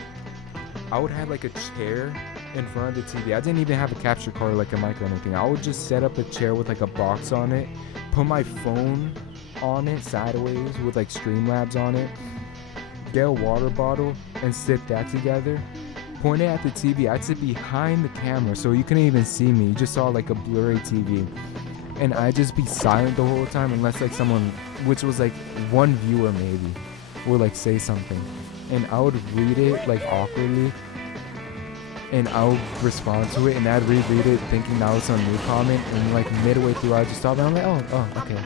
I would have like a chair in front of the TV. I didn't even have a capture card or like a mic or anything. I would just set up a chair with like a box on it, put my phone on it sideways with like Streamlabs on it, get a water bottle and sit that together, point it at the TV. I'd sit behind the camera so you couldn't even see me. You just saw like a blurry TV. And I'd just be silent the whole time unless like someone, which was like one viewer maybe, would like say something. And I would read it like awkwardly, and I would respond to it, and I'd reread it thinking that was some new comment, and like midway through I'd just stop and I'm like, oh, okay.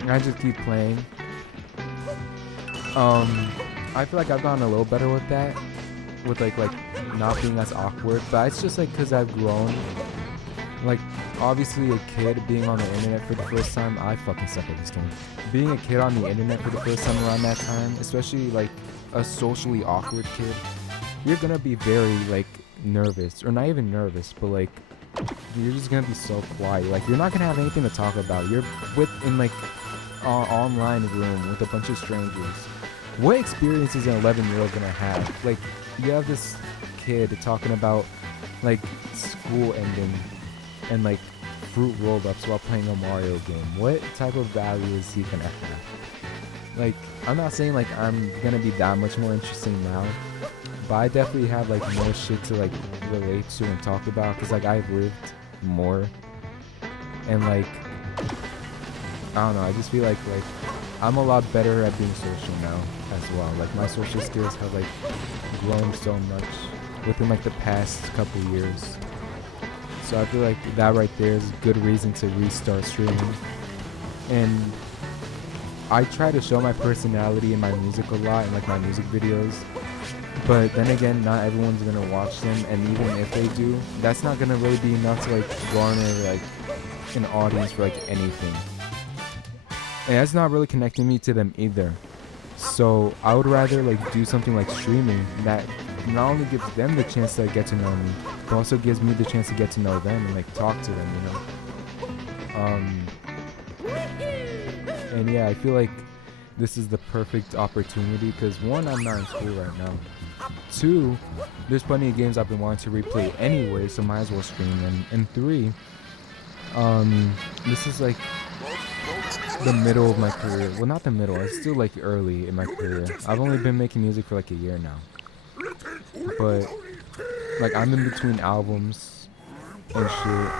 And I just keep playing. I feel like I've gotten a little better with that, with like not being as awkward, but it's just like because I've grown. Like, obviously a kid being on the internet for the first time, I fucking suck at this game. Being a kid on the internet for the first time around that time, especially like a socially awkward kid, you're gonna be very like nervous, or not even nervous, but like you're just gonna be so quiet. Like you're not gonna have anything to talk about. You're in like an online room with a bunch of strangers. What experience is an 11-year-old gonna have? Like, you have this kid talking about like school ending and like fruit roll-ups while playing a Mario game. What type of value is he gonna have? Like, I'm not saying like I'm gonna be that much more interesting now, but I definitely have like more shit to like relate to and talk about, because like I've lived more, and like I don't know, I just feel like I'm a lot better at being social now as well. Like my social skills have like grown so much within like the past couple years. So I feel like that right there is a good reason to restart streaming. And I try to show my personality in my music a lot in like my music videos. But then again, not everyone's gonna watch them, and even if they do, that's not gonna really be enough to like garner like an audience for like anything. And that's not really connecting me to them either. So I would rather like do something like streaming that not only gives them the chance to like, get to know me, but also gives me the chance to get to know them and like talk to them, you know. And yeah, I feel like this is the perfect opportunity because one, I'm not in school right now. Two, there's plenty of games I've been wanting to replay anyway, so might as well stream them. And three, this is like the middle of my career. Well, not the middle, it's still like early in my career. I've only been making music for like a year now. But like I'm in between albums and shit.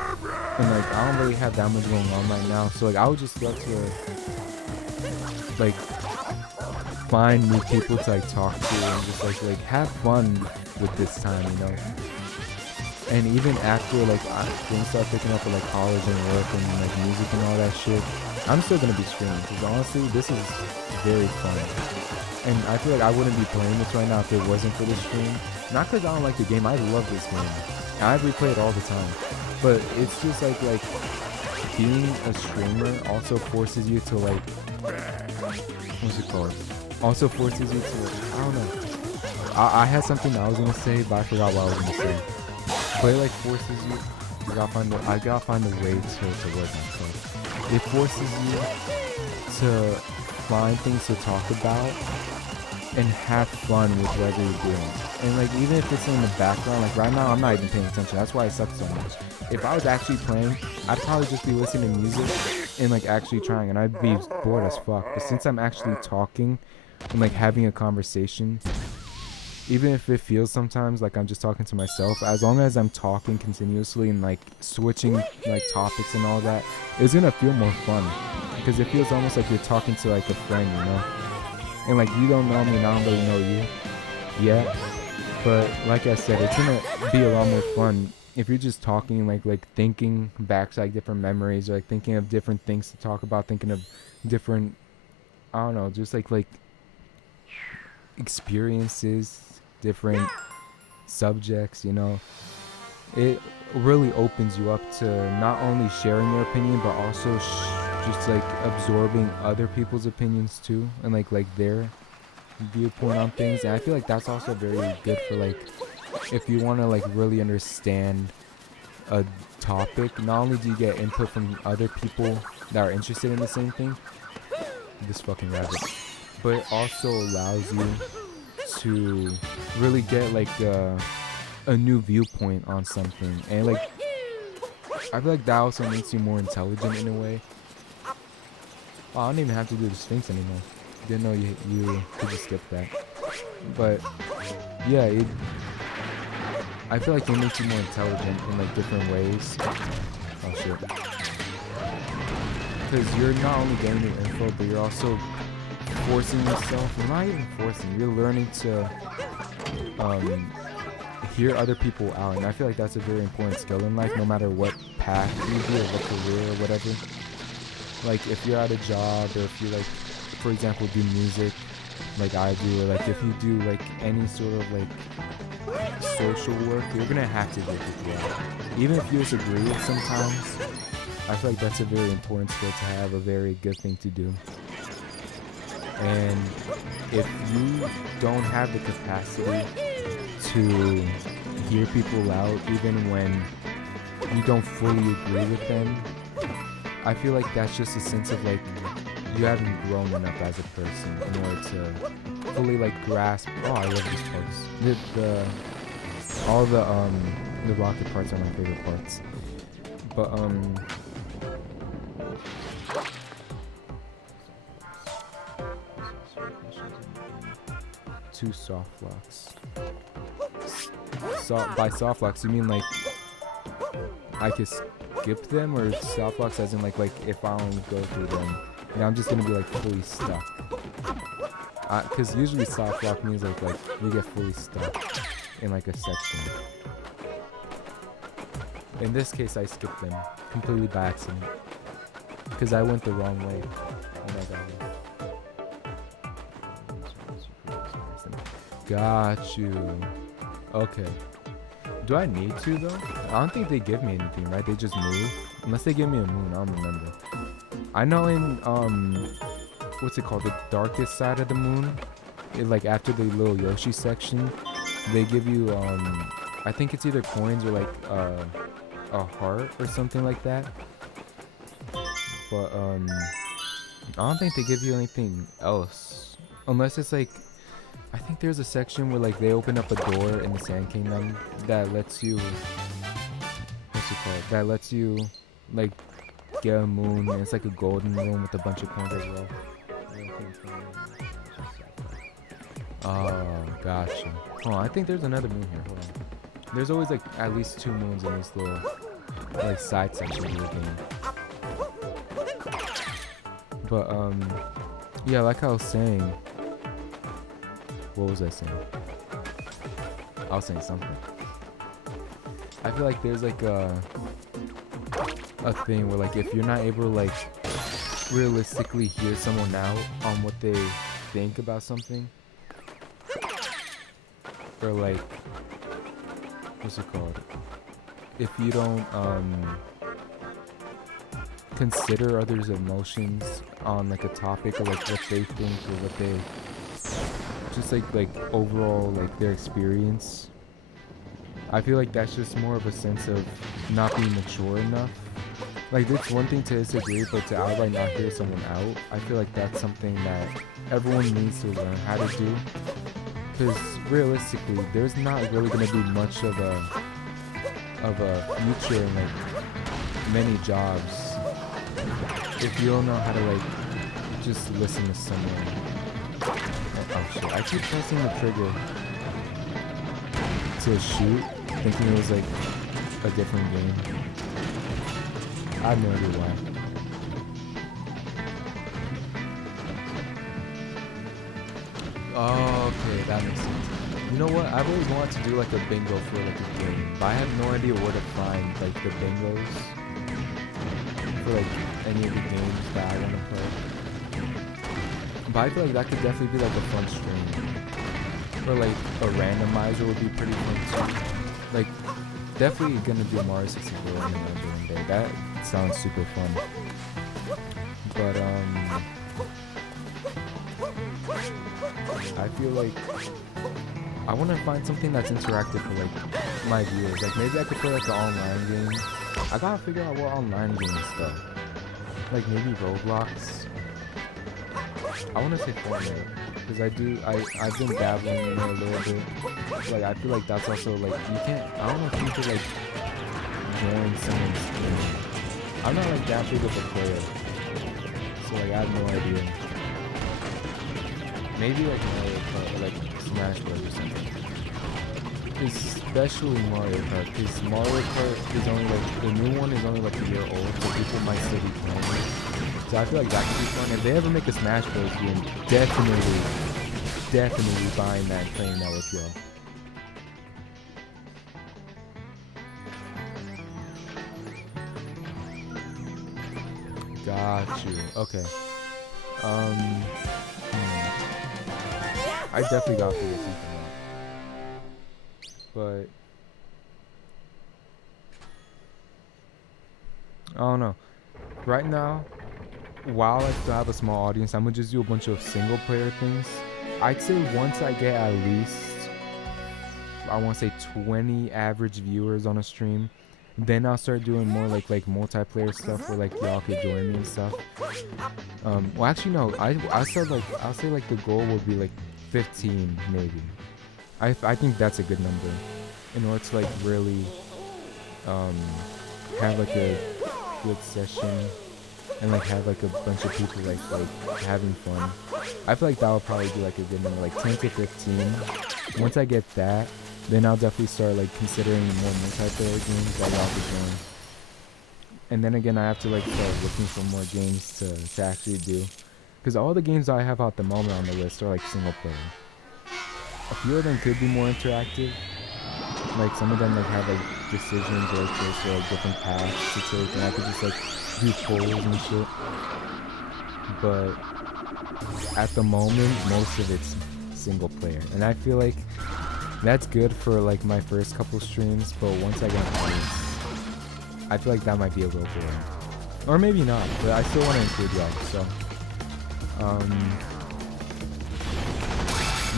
And like I don't really have that much going on right now. So like I would just love to like find new people to like talk to and just like have fun with this time, you know. And even after like things start picking up with like college and work and like music and all that shit, I'm still gonna be streaming because honestly this is very fun. And I feel like I wouldn't be playing this right now if it wasn't for this stream. Not because I don't like the game, I love this game. I replay it all the time. But it's just like being a streamer also forces you to like, what's it called? Also forces you to, I don't know. I had something I was gonna say, but I forgot what I was gonna say. But it like forces you. I gotta find a way to work on stuff. It forces you to find things to talk about and have fun with whatever you're doing. And like even if it's in the background, like right now I'm not even paying attention. That's why it sucks so much. If I was actually playing, I'd probably just be listening to music and like actually trying, and I'd be bored as fuck. But since I'm actually talking and like having a conversation, even if it feels sometimes like I'm just talking to myself, as long as I'm talking continuously and like switching like topics and all that, it's gonna feel more fun because it feels almost like you're talking to like a friend, you know. And like you don't know me and I don't really know you yet, but like I said, it's gonna be a lot more fun if you're just talking like thinking back to like different memories or like thinking of different things to talk about, thinking of different, I don't know, just like experiences, different subjects, you know. It really opens you up to not only sharing your opinion but also just like absorbing other people's opinions too and like their viewpoint on things. And I feel like that's also very good for like if you want to like really understand a topic. Not only do you get input from other people that are interested in the same thing, this fucking rabbit, but it also allows you to really get like a new viewpoint on something. And like I feel like that also makes you more intelligent in a way. Oh, I don't even have to do the Sphinx anymore. Didn't know you could just skip that. But yeah, I feel like it makes you more intelligent in like different ways. Oh shit. Because you're not only getting the info, but you're also forcing yourself. You're not even forcing. You're learning to hear other people out, and I feel like that's a very important skill in life, no matter what path you do or what career or whatever. Like if you're at a job, or if you like, for example, do music, like I do, or like if you do like any sort of like social work, you're gonna have to hear people out. Even if you disagree with sometimes, I feel like that's a very important skill to have, a very good thing to do. And if you don't have the capacity to hear people out, even when you don't fully agree with them, I feel like that's just a sense of like you haven't grown enough as a person in order to fully like grasp. Oh, I love these parts. All the rocket parts are my favorite parts. But two soft locks. By soft locks, you mean like I could skip them, or soft locks as in like if I don't go through them, and I'm just gonna be like fully stuck? Because usually soft lock means like you get fully stuck in like a section. In this case, I skipped them completely by accident because I went the wrong way. Oh my god. Got you. Okay. Do I need to though? I don't think they give me anything, right? They just move. Unless they give me a moon, I don't remember. I know in what's it called? The darkest side of the moon. Like after the little Yoshi section, they give you I think it's either coins or like a heart or something like that. But I don't think they give you anything else. Unless it's like, I think there's a section where like they open up a door in the Sand Kingdom that lets you, what's it called? That lets you like get a moon, and it's like a golden room with a bunch of coins as well. Oh, gotcha. Oh, I think there's another moon here. Hold on. There's always like at least 2 moons in this little like side section of the game. But yeah, like I was saying. What was I saying? I was saying something. I feel like there's like a thing where like if you're not able to like realistically hear someone out on what they think about something, or like what's it called? If you don't consider others' emotions on like a topic or like what they think or what they just like overall like their experience, I feel like that's just more of a sense of not being mature enough. Like it's one thing to disagree, but to outright not hear someone out, I feel like that's something that everyone needs to learn how to do. Because realistically, there's not really going to be much of a future in like many jobs if you don't know how to like just listen to someone. Oh shit, I keep pressing the trigger to shoot, thinking it was like a different game. I have no idea why. Oh, okay, that makes sense. You know what? I've always wanted to do like a bingo for like a game, but I have no idea where to find like the bingos for like any of the games that I want to play. But I feel like that could definitely be like a fun stream. Or like a randomizer would be pretty fun too. Like definitely gonna do Mario 64 randomizer one day. That sounds super fun. But I feel like I want to find something that's interactive for like my viewers. Like maybe I could play like an online game. I gotta figure out what online games though. Like maybe Roblox. I want to say Fortnite because I've been dabbling in it a little bit. Like I feel like that's also like you can't. I don't know if you could like join someone's stream. I'm not like that big of a player, so like I have no idea. Maybe like Mario Kart or like Smash Bros or something. Especially Mario Kart, because Mario Kart is only like, the new one is only like a year old, so people might still be playing it. So I feel like that could be fun. If they ever make a Smash Bros game, definitely buying that and playing that with y'all. Got you. Okay. I definitely got to figure something out. But I don't know. Right now, while I still have a small audience, I'm gonna just do a bunch of single player things. I'd say once I get at least, I want to say 20 average viewers on a stream, then I'll start doing more like multiplayer stuff where like y'all could join me and stuff. Well actually no, I'll say like the goal would be like 15 maybe. I think that's a good number in order to like really have like a good session and like have like a bunch of people like having fun. I feel like that would probably be like a good number, like 10 to 15. Once I get that, then I'll definitely start like considering more multiplayer games that y'all could join. And then again, I have to like start looking for more games to actually do, because all the games I have at the moment on the list are like single player. A few of them could be more interactive, like some of them like have like decisions or choices or like different paths to take, and I could just like do polls and shit. But at the moment, most of it's single player, and I feel like that's good for like my first couple streams, but once I get an audience, I feel like that might be a little boring. Or maybe not, but I still want to include y'all, so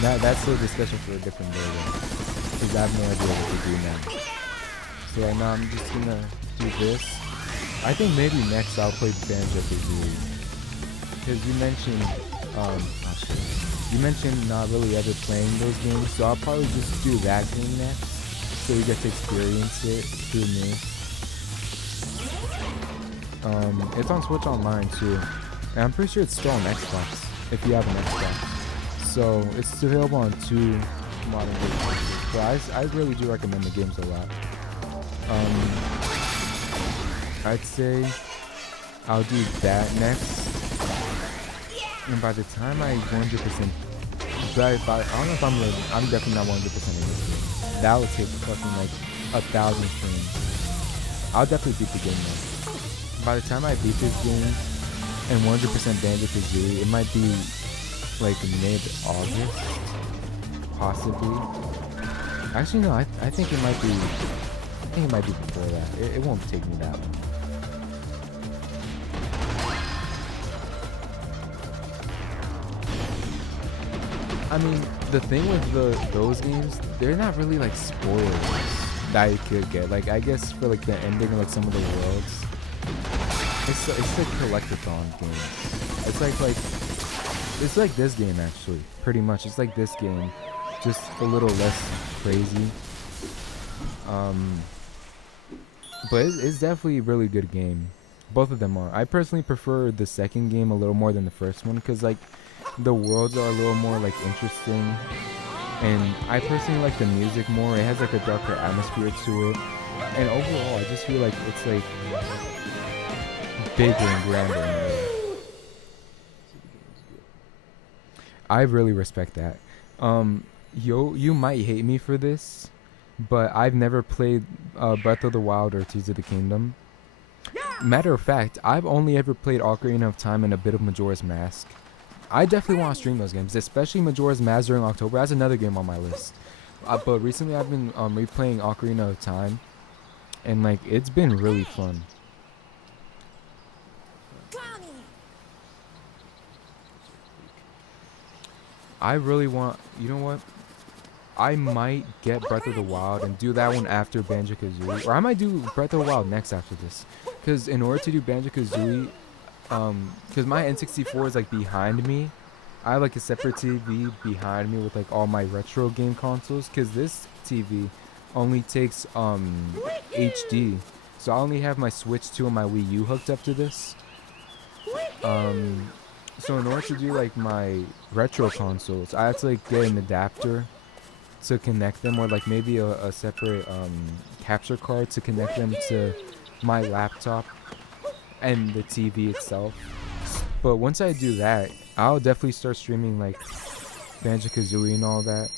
that's a discussion for a different day, because I have no idea what to do now. So right now I'm just gonna do this. I think maybe next I'll play Banjo-Kazooie, because you mentioned you mentioned not really ever playing those games, so I'll probably just do that game next, so you get to experience it through me. It's on Switch Online too, and I'm pretty sure it's still on Xbox if you have an Xbox. So it's still available on 2 modern day consoles. But I really do recommend the games a lot. I'd say I'll do that next. And by the time I 100%, I don't know if I'm definitely not 100% in this game. That would take fucking like 1,000 streams. I'll definitely beat the game though. By the time I beat this game and 100% Banjo-Kazooie, it might be like mid-August, possibly. Actually, no, I think it might be. I think it might be before that. It won't take me that long. I mean, the thing with those games, they're not really like spoilers that you could get. Like, I guess for like the ending of like some of the worlds, it's like collectathon games. It's like this game actually, pretty much. It's like this game, just a little less crazy. But it's definitely a really good game. Both of them are. I personally prefer the second game a little more than the first one, because like the worlds are a little more like interesting, and I personally like the music more. It has like a darker atmosphere to it, and overall I just feel like it's like bigger and grander in a way. I really respect that. You might hate me for this, but I've never played Breath of the Wild or Tears of the Kingdom. Matter of fact, I've only ever played Ocarina of Time and a bit of Majora's Mask. I definitely want to stream those games, especially Majora's Mask during October. That's another game on my list. But recently I've been replaying Ocarina of Time, and like it's been really fun. I really want, you know what? I might get Breath of the Wild and do that one after Banjo-Kazooie, or I might do Breath of the Wild next after this. Because in order to do Banjo-Kazooie, because my N64 is like behind me, I have like a separate TV behind me with like all my retro game consoles. Because this TV only takes HD, so I only have my Switch 2 and my Wii U hooked up to this. So in order to do like my retro consoles, I have to like get an adapter to connect them, or like maybe a separate capture card to connect them to my laptop and the TV itself. But once I do that, I'll definitely start streaming like Banjo-Kazooie and all that.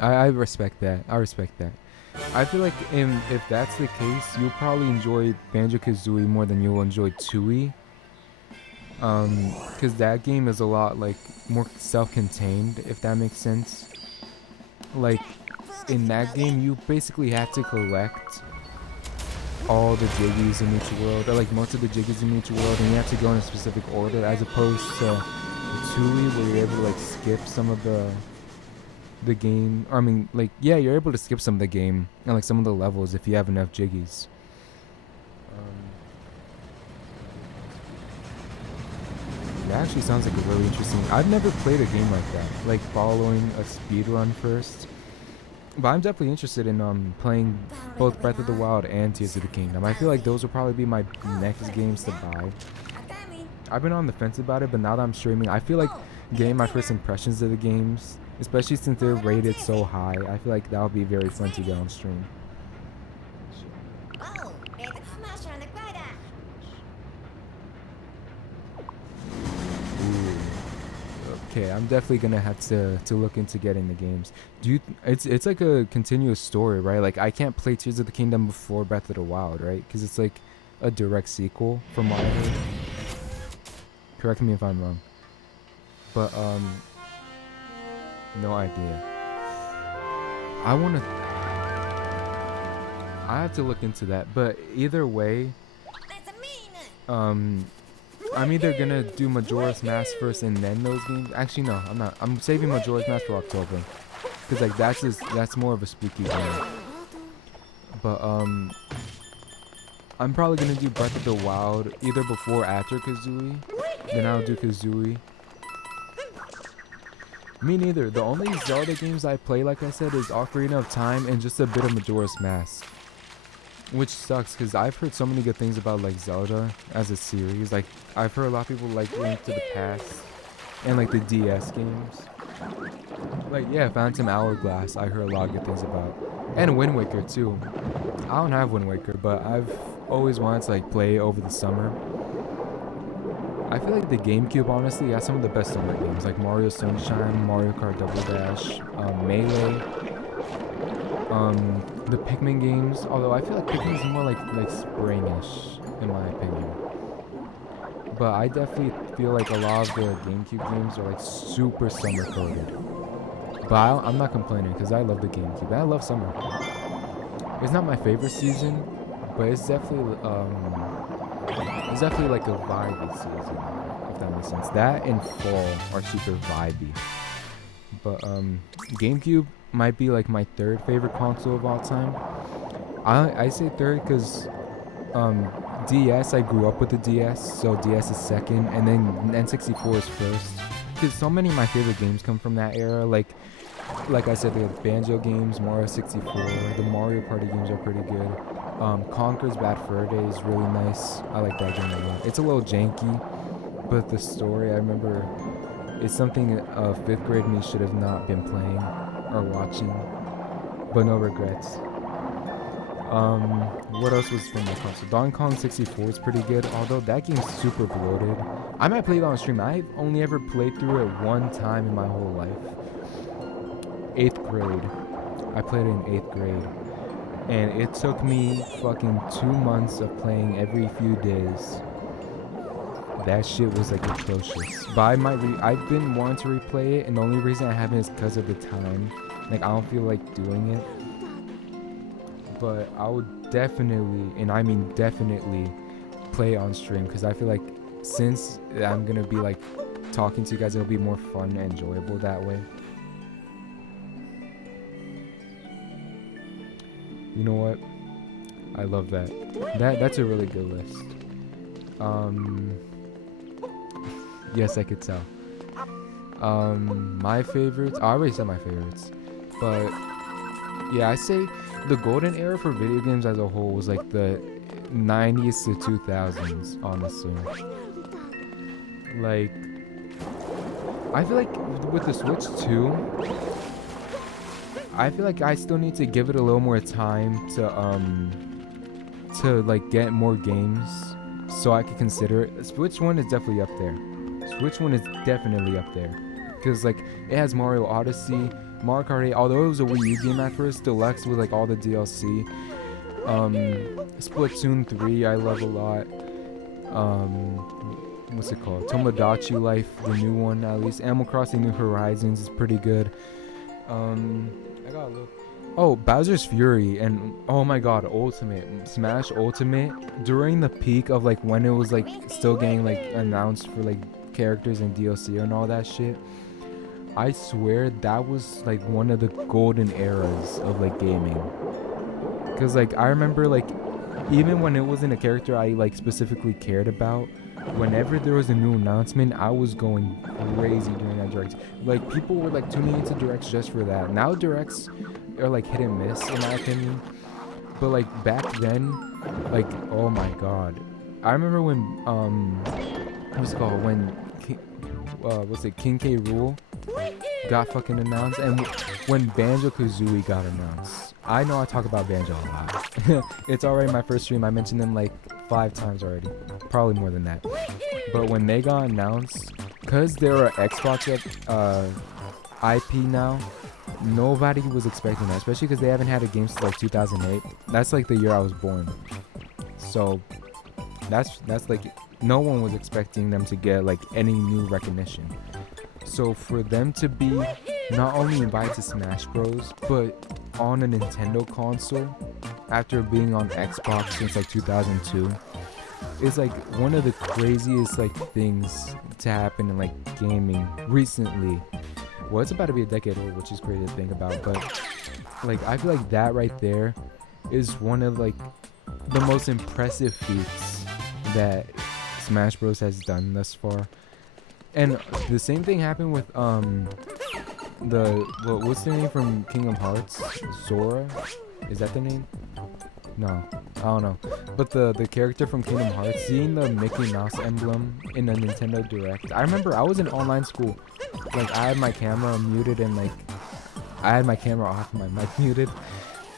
I respect that. I respect that. I feel like if that's the case, you'll probably enjoy Banjo-Kazooie more than you'll enjoy Tooie. Because that game is a lot like more self-contained, if that makes sense. Like in that game, you basically have to collect all the Jiggies in each world, or like most of the Jiggies in each world, and you have to go in a specific order, as opposed to Tooie, where you're able to like skip some of the game. I mean, like, yeah, you're able to skip some of the game and like some of the levels if you have enough Jiggies. That actually sounds like a really interesting. I've never played a game like that, like following a speed run first. But I'm definitely interested in playing both Breath of the Wild and Tears of the Kingdom. I feel like those will probably be my next games to buy. I've been on the fence about it, but now that I'm streaming, I feel like getting my first impressions of the games, especially since they're rated so high, I feel like that'll be very fun to get on stream. Okay, I'm definitely gonna have to look into getting the games. It's like a continuous story, right? Like I can't play Tears of the Kingdom before Breath of the Wild, right? Because it's like a direct sequel from what I heard. Correct me if I'm wrong. But no idea. I have to look into that. But either way, I'm either gonna do Majora's Mask first and then those games. Actually, no, I'm not. I'm saving Majora's Mask for October, cause like that's more of a spooky game. But I'm probably gonna do Breath of the Wild either before or after Kazooie. Then I'll do Kazooie. Me neither. The only Zelda games I play, like I said, is Ocarina of Time and just a bit of Majora's Mask. Which sucks, because I've heard so many good things about like Zelda as a series. Like, I've heard a lot of people like Link to the Past and like the DS games. Like, yeah, Phantom Hourglass, I heard a lot of good things about. And Wind Waker too. I don't have Wind Waker, but I've always wanted to like play over the summer. I feel like the GameCube, honestly, has some of the best summer games, like Mario Sunshine, Mario Kart Double Dash, Melee, the Pikmin games. Although I feel like Pikmin is more like springish, in my opinion. But I definitely feel like a lot of the GameCube games are like super summer coded. But I'm not complaining because I love the GameCube and I love summer. It's not my favorite season, but it's definitely like a vibey season, if that makes sense. That and fall are super vibey. But GameCube might be like my third favorite console of all time. I say third because DS, I grew up with the DS, so DS is second, and then N64 is first. Because so many of my favorite games come from that era. Like I said, the Banjo games, Mario 64, the Mario Party games are pretty good. Conker's Bad Fur Day is really nice. I like that game a lot. It's a little janky, but the story, I remember, it's something 5th grade me should have not been playing or watching, but no regrets. What else was from the console? Donkey Kong 64 is pretty good, although that game's super bloated. I might play it on stream. I've only ever played through it one time in my whole life. 8th grade. I played it in 8th grade. And it took me fucking 2 months of playing every few days. That shit was like atrocious. But I've been wanting to replay it, and the only reason I haven't is because of the time. Like, I don't feel like doing it. But I would definitely, and I mean definitely, play it on stream, because I feel like since I'm gonna be like talking to you guys, it'll be more fun and enjoyable that way. You know what? I love that. That's a really good list. Yes, I could tell. My favorites, I already said my favorites, but yeah, I say the golden era for video games as a whole was like the 90s to 2000s, honestly. Like, I feel like with the Switch 2, I feel like I still need to give it a little more time to like get more games so I could consider it. Switch 1 is definitely up there. Switch 1 is definitely up there. Because like it has Mario Odyssey, Mario Kart 8, although it was a Wii U game at first, Deluxe with like all the DLC. Splatoon 3 I love a lot. What's it called? Tomodachi Life, the new one at least. Animal Crossing New Horizons is pretty good. I gotta look. Oh, Bowser's Fury and oh my god, Ultimate. Smash Ultimate during the peak of like when it was like still getting like announced for like characters and DLC and all that shit. I swear that was like one of the golden eras of like gaming. Cause like I remember like even when it wasn't a character I like specifically cared about, whenever there was a new announcement, I was going crazy during that direct. Like people were like tuning into directs just for that. Now directs are like hit and miss in my opinion. But like back then, like oh my god. I remember when what's it called? When King K. Rool got fucking announced, and when Banjo-Kazooie got announced. I know I talk about Banjo a lot. It's already my first stream. I mentioned them like 5 times already. Probably more than that. But when they got announced, because they're an Xbox IP now, nobody was expecting that. Especially because they haven't had a game since like 2008. That's like the year I was born. So That's like no one was expecting them to get like any new recognition. So for them to be not only invited to Smash Bros, but on a Nintendo console after being on Xbox since like 2002 is like one of the craziest like things to happen in like gaming recently. Well, it's about to be a decade old, which is crazy to think about, but like I feel like that right there is one of like the most impressive feats that Smash Bros has done thus far. And the same thing happened with what's the name from Kingdom Hearts? Zora? Is that the name? No, I don't know. But the character from Kingdom Hearts, seeing the Mickey Mouse emblem in a Nintendo Direct. I remember I was in online school. Like I had my camera muted and like I had my camera off, my mic muted,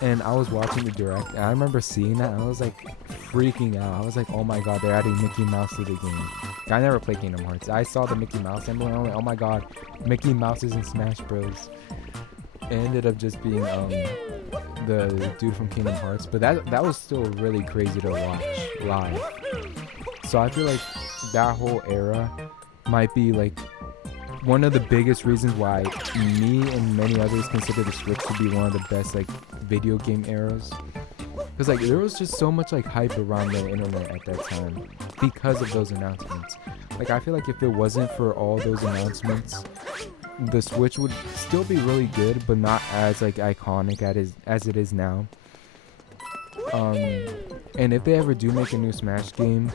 and I was watching the Direct. And I remember seeing that and I was like freaking out. I was like, oh my god, they're adding Mickey Mouse to the game. I never played Kingdom Hearts. I saw the Mickey Mouse emblem and I was like, oh my god, Mickey Mouse is in Smash Bros. It ended up just being the dude from Kingdom Hearts, but that was still really crazy to watch live. So I feel like that whole era might be like one of the biggest reasons why me and many others consider the Switch to be one of the best like video game eras. Because like there was just so much like hype around the internet at that time because of those announcements. Like I feel like if it wasn't for all those announcements, the Switch would still be really good, but not as like iconic as it is now. And if they ever do make a new Smash game,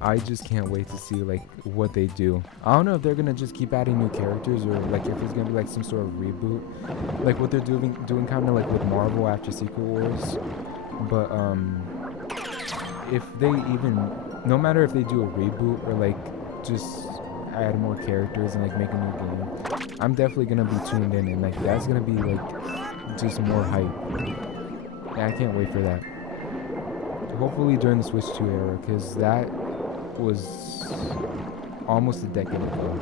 I just can't wait to see like what they do. I don't know if they're gonna just keep adding new characters or like if it's gonna be like some sort of reboot, like what they're doing kind of like with Marvel after Secret Wars. But if they even, no matter if they do a reboot or like just add more characters and like make a new game, I'm definitely gonna be tuned in, and like that's gonna be like just more hype. Yeah, I can't wait for that. Hopefully during the Switch 2 era, because that was almost a decade ago,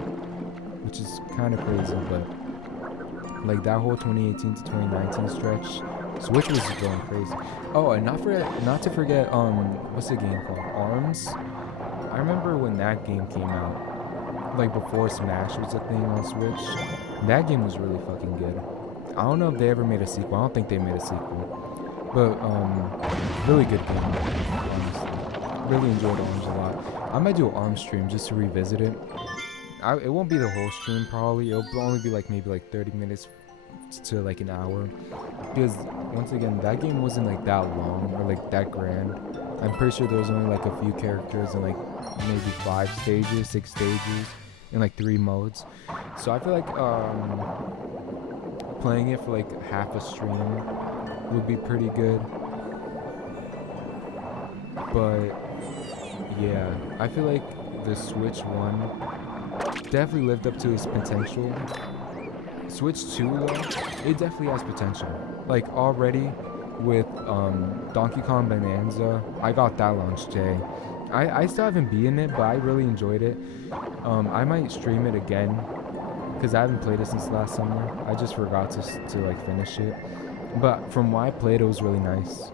which is kind of crazy. But like that whole 2018 to 2019 stretch, Switch was going crazy. Oh, and not to forget what's the game called? ARMS. I remember when that game came out, like before Smash was a thing on Switch. That game was really fucking good. I don't know if they ever made a sequel. I don't think they made a sequel. But really good game, honestly. Really enjoyed ARMS a lot. I might do an ARMS stream just to revisit it. It won't be the whole stream probably. It'll only be like maybe like 30 minutes to like an hour. Because once again, that game wasn't like that long or like that grand. I'm pretty sure there was only like a few characters and like maybe 5 stages, 6 stages, and like 3 modes. So I feel like playing it for like half a stream would be pretty good. But yeah, I feel like the Switch 1 definitely lived up to its potential. Switch 2 though, it definitely has potential. Like already with Donkey Kong Bonanza, I got that launch day. I still haven't beaten it, but I really enjoyed it. I might stream it again because I haven't played it since last summer. I just forgot to like finish it. But from what I played, it was really nice.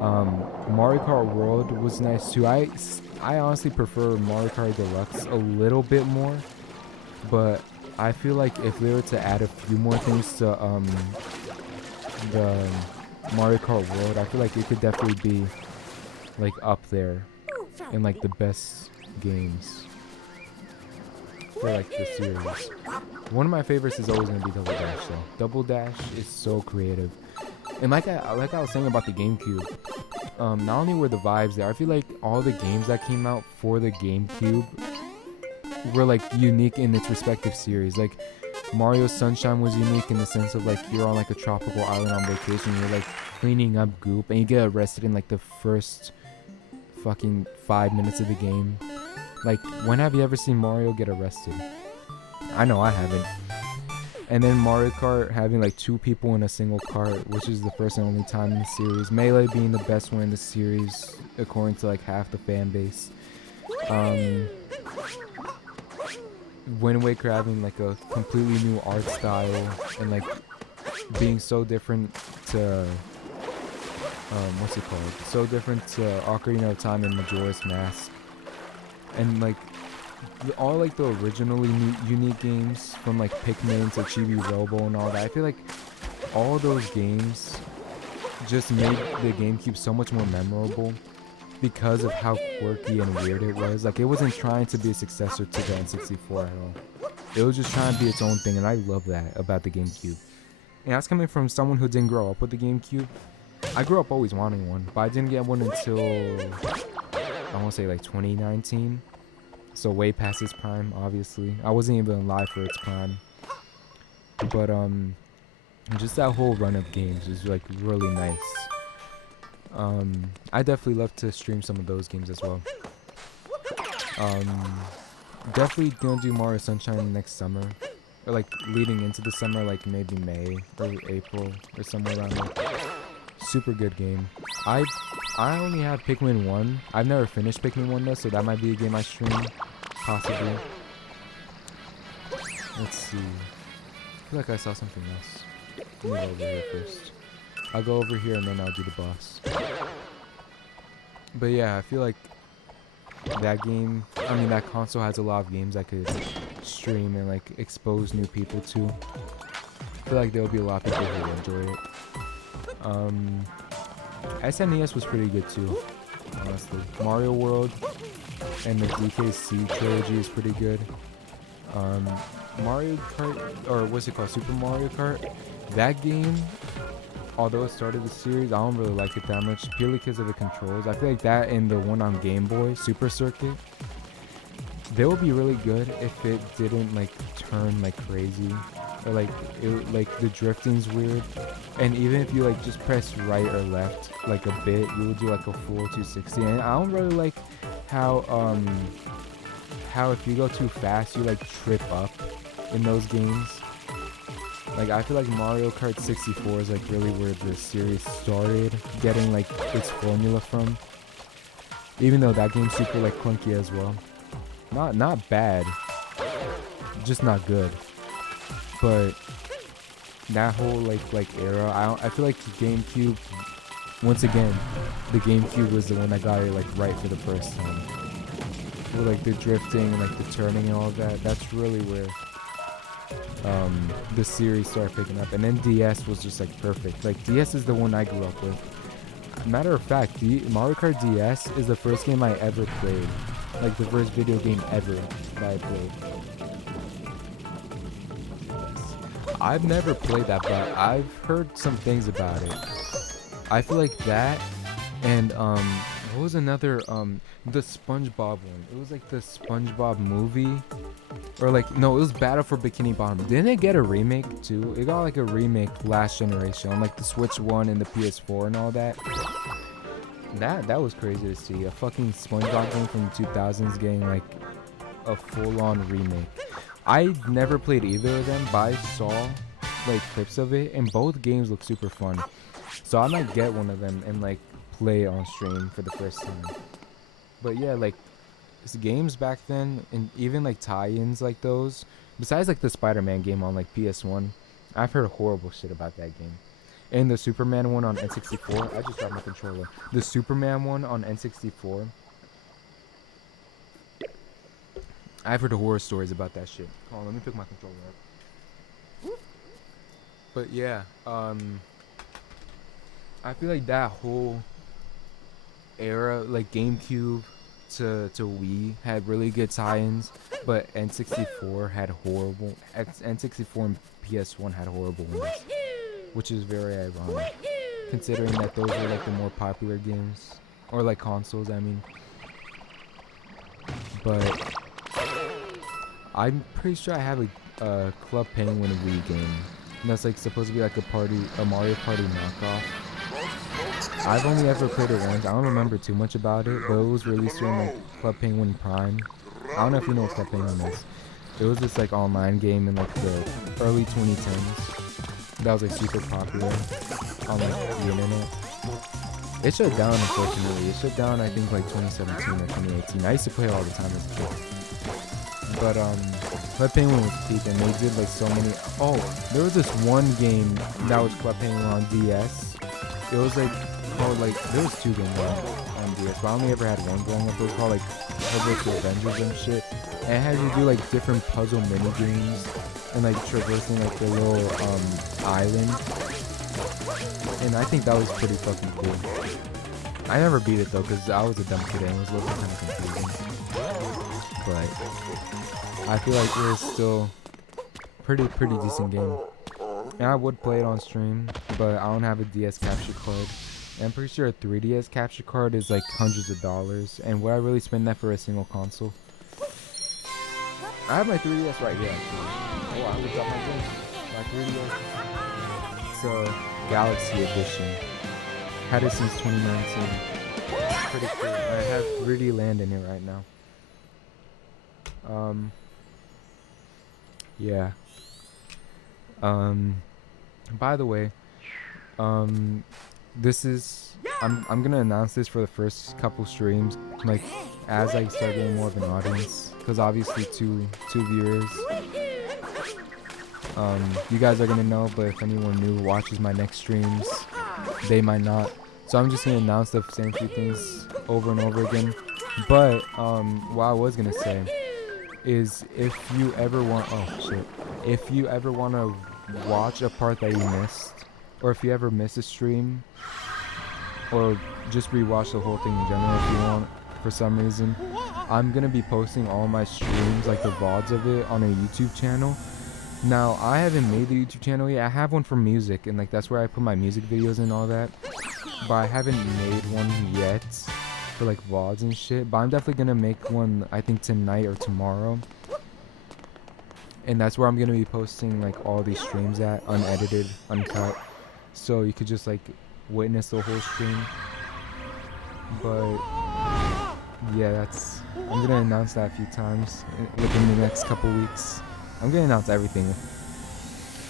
Mario Kart World was nice too. I honestly prefer Mario Kart Deluxe a little bit more, but I feel like if they were to add a few more things to the Mario Kart World, I feel like it could definitely be like up there in like the best games for like the series. One of my favorites is always gonna be Double Dash though. Double Dash is so creative. And like I was saying about the GameCube, not only were the vibes there, I feel like all the games that came out for the GameCube were like unique in its respective series. Like Mario Sunshine was unique in the sense of like you're on like a tropical island on vacation, you're like cleaning up goop, and you get arrested in like the first fucking 5 minutes of the game. Like, when have you ever seen Mario get arrested? I know I haven't. And then Mario Kart having like 2 people in a single cart, which is the first and only time in the series. Melee being the best one in the series, according to like half the fan base. Wind Waker having like a completely new art style and like being so different to what's it called? So different to Ocarina of Time and Majora's Mask. And like all like the originally unique games from like Pikmin to Chibi Robo and all that. I feel like all those games just made the GameCube so much more memorable because of how quirky and weird it was. Like it wasn't trying to be a successor to the N64 at all. It was just trying to be its own thing, and I love that about the GameCube. And that's coming from someone who didn't grow up with the GameCube. I grew up always wanting one, but I didn't get one until I want to say like 2019. So way past its prime, obviously. I wasn't even alive for its prime. But just that whole run of games is like really nice. I definitely love to stream some of those games as well. Definitely gonna do Mario Sunshine next summer, or like leading into the summer, like maybe May or April or somewhere around there. Super good game. I only have Pikmin 1. I've never finished Pikmin 1 though, so that might be a game I stream, possibly. Let's see. I feel like I saw something else. Let me go over here first. I'll go over here and then I'll do the boss. But yeah, I feel like that game, I mean that console has a lot of games I could stream and like expose new people to. I feel like there'll be a lot of people who will enjoy it. SNES was pretty good too, honestly. Mario World and the DKC trilogy is pretty good. Mario Kart, or what's it called, Super Mario Kart, that game, although it started the series, I don't really like it that much purely because of the controls. I feel like that and the one on Game Boy, Super Circuit, they would be really good if it didn't like turn like crazy, or like the drifting's weird. And even if you like just press right or left like a bit, you would do like a full 260. And I don't really like how if you go too fast you like trip up in those games. Like I feel like Mario Kart 64 is like really where the series started getting like its formula from. Even though that game's super like clunky as well. Not bad, just not good. But that whole like era, I feel like the GameCube, once again, the GameCube was the one that got it like right for the first time. With like the drifting and like the turning and all of that, that's really where the series started picking up. And then DS was just like perfect. Like DS is the one I grew up with. Matter of fact, Mario Kart DS is the first game I ever played. Like the first video game ever that I played. I've never played that, but I've heard some things about it. I feel like that and what was another the SpongeBob one? It was like the SpongeBob movie, or like no, it was Battle for Bikini Bottom. Didn't it get a remake too? It got like a remake last generation on like the Switch 1 and the PS4 and all that. That was crazy to see a fucking SpongeBob game from the 2000s getting like a full-on remake. I never played either of them, but I saw like clips of it, and both games look super fun. So I might get one of them and like play on stream for the first time. But yeah, like games back then, and even like tie-ins like those, besides like the Spider-Man game on like PS1, I've heard horrible shit about that game. And the Superman one on N64, I just got my controller. The Superman one on N64, I've heard horror stories about that shit. Hold on, let me pick my controller up. But yeah, I feel like that whole era, like GameCube to Wii, had really good tie-ins, but N64 had horrible. N64 and PS1 had horrible ones, which is very ironic, considering that those were like the more popular games, or like consoles, I mean. But I'm pretty sure I have a Club Penguin Wii game. And that's like supposed to be like a Mario Party knockoff. I've only ever played it once. I don't remember too much about it, but it was released during like Club Penguin Prime. I don't know if you know what Club Penguin is. It was this like online game in like the early 2010s. That was like super popular on like the internet. It shut down, unfortunately. It shut down I think like 2017 or 2018. I used to play it all the time as a kid. But Club Penguin was peak, and they did like so many. Oh, there was this one game that was Club Penguin on DS. It was like called like, there was 2 games on DS, but I only ever had one growing up. It was called like Hogwarts Avengers and shit. And it had you do like different puzzle mini games and like traversing like the little island. And I think that was pretty fucking cool. I never beat it though, because I was a dumb kid and it was a little kind of confusing. But I feel like it was still pretty decent game. And I would play it on stream, but I don't have a DS capture card. And I'm pretty sure a 3DS capture card is like hundreds of dollars. And would I really spend that for a single console? I have my 3DS right here actually. Oh, I looked up my game. My 3DS. It's a Galaxy Edition. Had it since 2019. Pretty cool. I have 3D Land in it right now. Yeah. By the way, this is, I'm gonna announce this for the first couple streams, like as I start getting more of an audience, because obviously two viewers. You guys are gonna know, but if anyone new watches my next streams, they might not. So I'm just gonna announce the same few things over and over again. But what I was gonna say is, if you ever want, if you ever want to watch a part that you missed, or if you ever miss a stream, or just rewatch the whole thing in general if you want for some reason, I'm gonna be posting all my streams, like the VODs of it, on a YouTube channel. Now I haven't made the YouTube channel yet. I have one for music, and like that's where I put my music videos and all that, but I haven't made one yet for like VODs and shit. But I'm definitely gonna make one, I think tonight or tomorrow, and that's where I'm gonna be posting like all these streams at, unedited, uncut, so you could just like witness the whole stream. But yeah, I'm gonna announce that a few times within the next couple weeks. I'm gonna announce everything,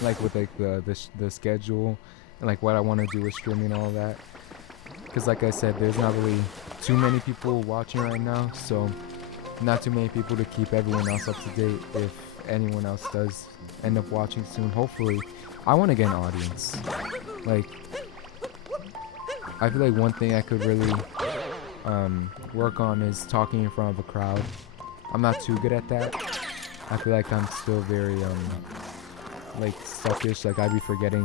like with like the schedule and like what I want to do with streaming and all that, because like I said, there's not really too many people watching right now, so not too many people to keep everyone else up to date. If anyone else does end up watching soon, hopefully, I want to get an audience. Like, I feel like one thing I could really work on is talking in front of a crowd. I'm not too good at that. I feel like I'm still very like suckish. Like I'd be forgetting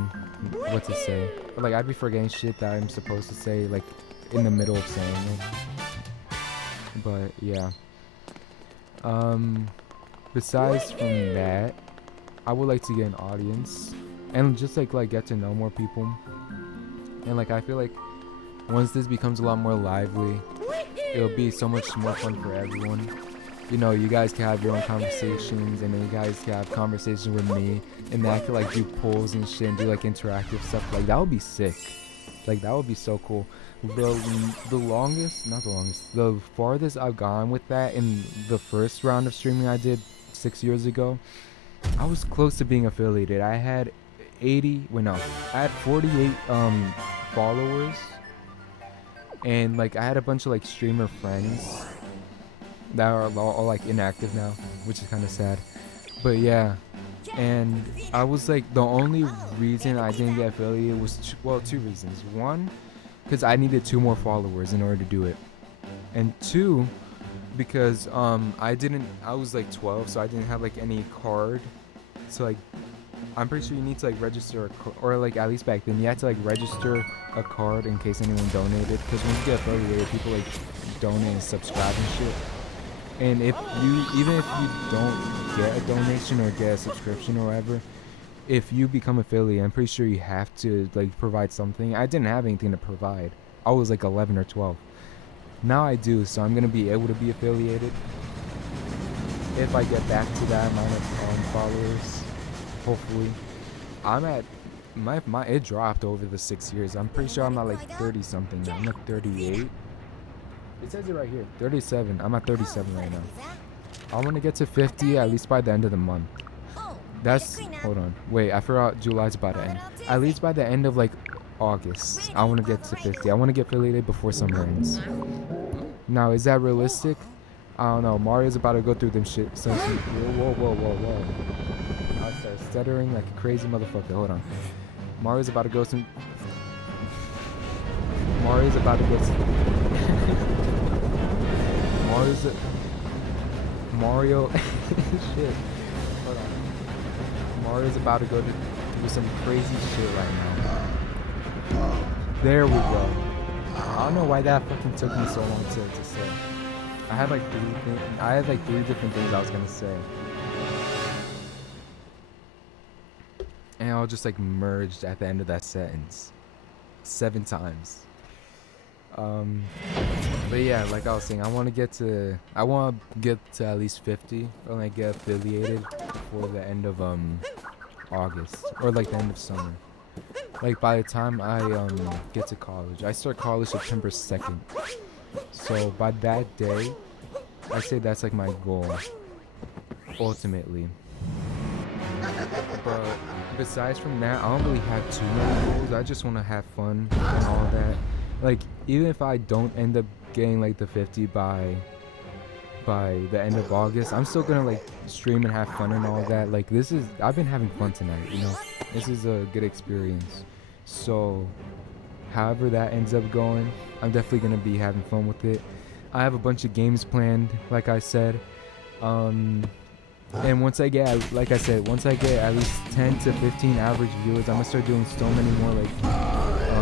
what to say, or like I'd be forgetting shit that I'm supposed to say like in the middle of saying it. But yeah, besides from that, I would like to get an audience and just like get to know more people. And like I feel like once this becomes a lot more lively, it'll be so much more fun for everyone. You know, you guys can have your own conversations, and then you guys can have conversations with me, and then I could like do polls and shit and do like interactive stuff. Like that would be sick. Like that would be so cool. The farthest I've gone with that in the first round of streaming I did 6 years ago, I was close to being affiliated. I had 48 followers, and like I had a bunch of like streamer friends that are all like inactive now, which is kind of sad. But yeah, and I was like, the only reason I didn't get affiliated was two reasons. One, because I needed 2 more followers in order to do it, and 2, because I was like 12, so I didn't have like any card. So like I'm pretty sure you need to like register or like at least back then you had to like register a card in case anyone donated, because when you get affiliated, people like donate and subscribe and shit. And even if you don't get a donation or get a subscription or whatever, if you become affiliate, I'm pretty sure you have to like provide something. I didn't have anything to provide. I was like 11 or 12. Now I do, so I'm gonna be able to be affiliated if I get back to that amount of followers. Hopefully, I'm at my it dropped over the 6 years. I'm pretty sure I'm at like 30 something now. I'm like 38. It says it right here, 37. I'm at 37 right now. I want to get to 50 at least by the end of the month. Hold on, wait, I forgot July's about to end. At least by the end of like August, I want to get to 50. I want to get affiliated before summer ends. Now, is that realistic? I don't know. Mario's about to go through them shit. So whoa. I start stuttering like a crazy motherfucker. Hold on. Mario's about to go Mario's about to go to Mario shit. Hold on. Mario's about to go to do some crazy shit right now. There we go. I don't know why that fucking took me so long to say. I had like three different things I was gonna say. And all just like merged at the end of that sentence. 7 times. But yeah, like I was saying, I want to get to at least 50 or like get affiliated before the end of August or like the end of summer. Like by the time I get to college, I start college September 2nd. So by that day, I say that's like my goal, ultimately. But besides from that, I don't really have too many goals. I just want to have fun and all that. Like even if I don't end up getting like the 50 by the end of August, I'm still gonna like stream and have fun and all that. Like I've been having fun tonight, you know. This is a good experience. So however that ends up going, I'm definitely gonna be having fun with it. I have a bunch of games planned, like I said. And once I get, like I said, once I get at least 10 to 15 average viewers, I'm gonna start doing so many more like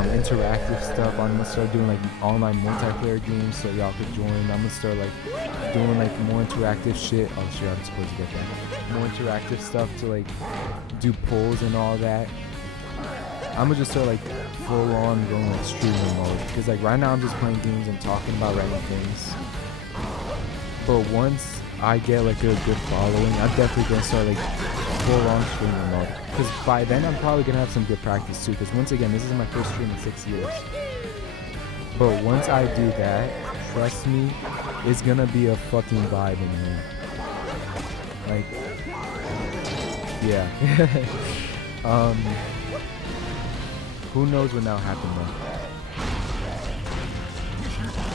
interactive stuff. I'm gonna start doing like online multiplayer games so y'all could join. I'm gonna start like doing like more interactive shit. Oh shit, I'm supposed to get that. More interactive stuff to like do polls and all that. I'm gonna just start like full on going like streaming mode. Cause like right now I'm just playing games and talking about random things. But once I get like a good following, I'm definitely gonna start like full on streaming mode. Cause by then I'm probably gonna have some good practice too. Cause once again, this is my first stream in 6 years. But once I do that, trust me, it's gonna be a fucking vibe in here. Like, yeah. Who knows when that'll happen though?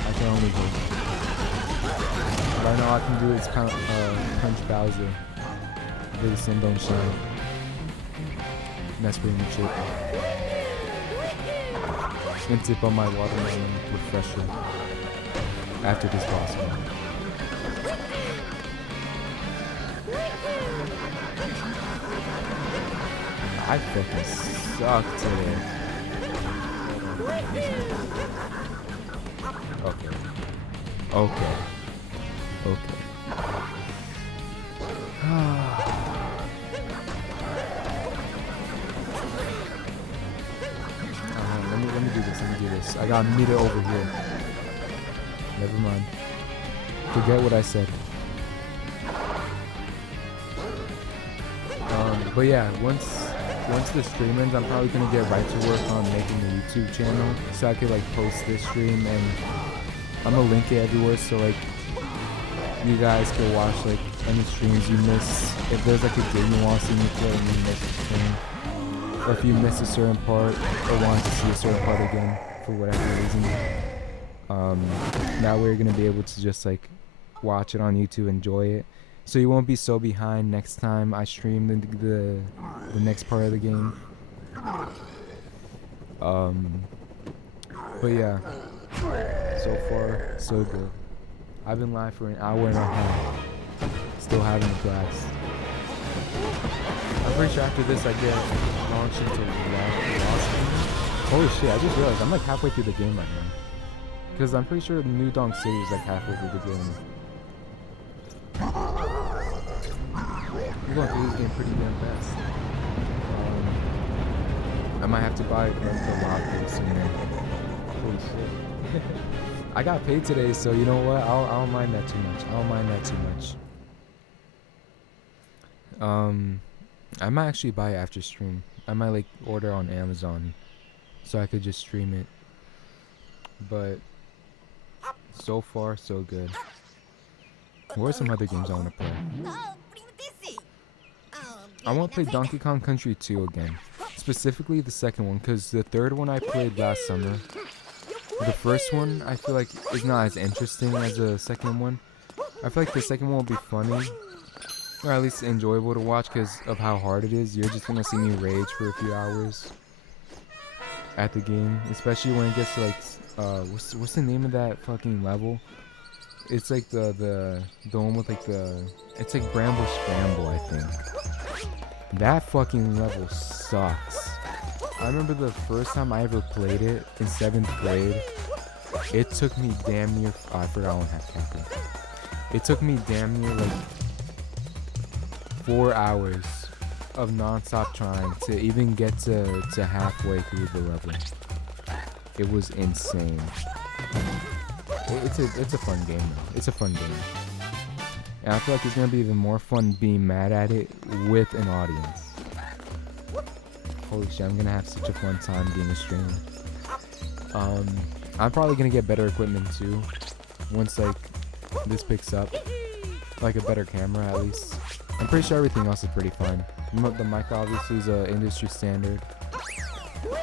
I can only hope. Right now, all I can do is punch Bowser. Where the sun don't shine. And that's pretty much it. Just gonna dip on my watermelon refresher after this boss fight. I fucking suck today. Okay. Okay. Okay. Let me do this. I got meet it over here. Never mind. Forget what I said. But yeah, once the stream ends, I'm probably gonna get right to work on making a YouTube channel so I could like post this stream, and I'm gonna link it everywhere so like you guys can watch like any streams you miss. If there's like a game you want to see me play and you miss the stream, or if you miss a certain part or want to see a certain part again for whatever reason, that way you're gonna be able to just like watch it on YouTube, enjoy it, so you won't be so behind next time I stream the next part of the game. But yeah, so far so good. I've been live for an hour and a half, still having a blast. I'm pretty sure after this I get launched into Lost. Holy shit, I just realized I'm like halfway through the game right now. Because I'm pretty sure New Donk City is like halfway through the game. We're going through this game pretty damn fast. I might have to buy the locker soon. Holy shit. I got paid today, so you know what? I don't mind that too much. I might actually buy it after stream. I might like order on Amazon so I could just stream it. But so far so good. What are some other games I want to play? I want to play Donkey Kong Country 2 again. Specifically the second one, because the third one I played last summer. The first one I feel like is not as interesting as the second one. I feel like the second one will be funny, or at least enjoyable to watch because of how hard it is. You're just gonna see me rage for a few hours at the game, especially when it gets to like what's the name of that fucking level? It's like the one with like it's like Bramble Scramble, I think. That fucking level sucks. I remember the first time I ever played it in 7th grade. It took me damn near. Oh, I forgot I don't have caffeine. It took me damn near like 4 hours of non-stop trying to even get to halfway through the level. It was insane. It's a fun game though. It's a fun game. And I feel like it's gonna be even more fun being mad at it with an audience. Holy shit, I'm gonna have such a fun time being a streamer. I'm probably gonna get better equipment too. Once like this picks up. Like a better camera at least. I'm pretty sure everything else is pretty fine. The mic obviously is a industry standard.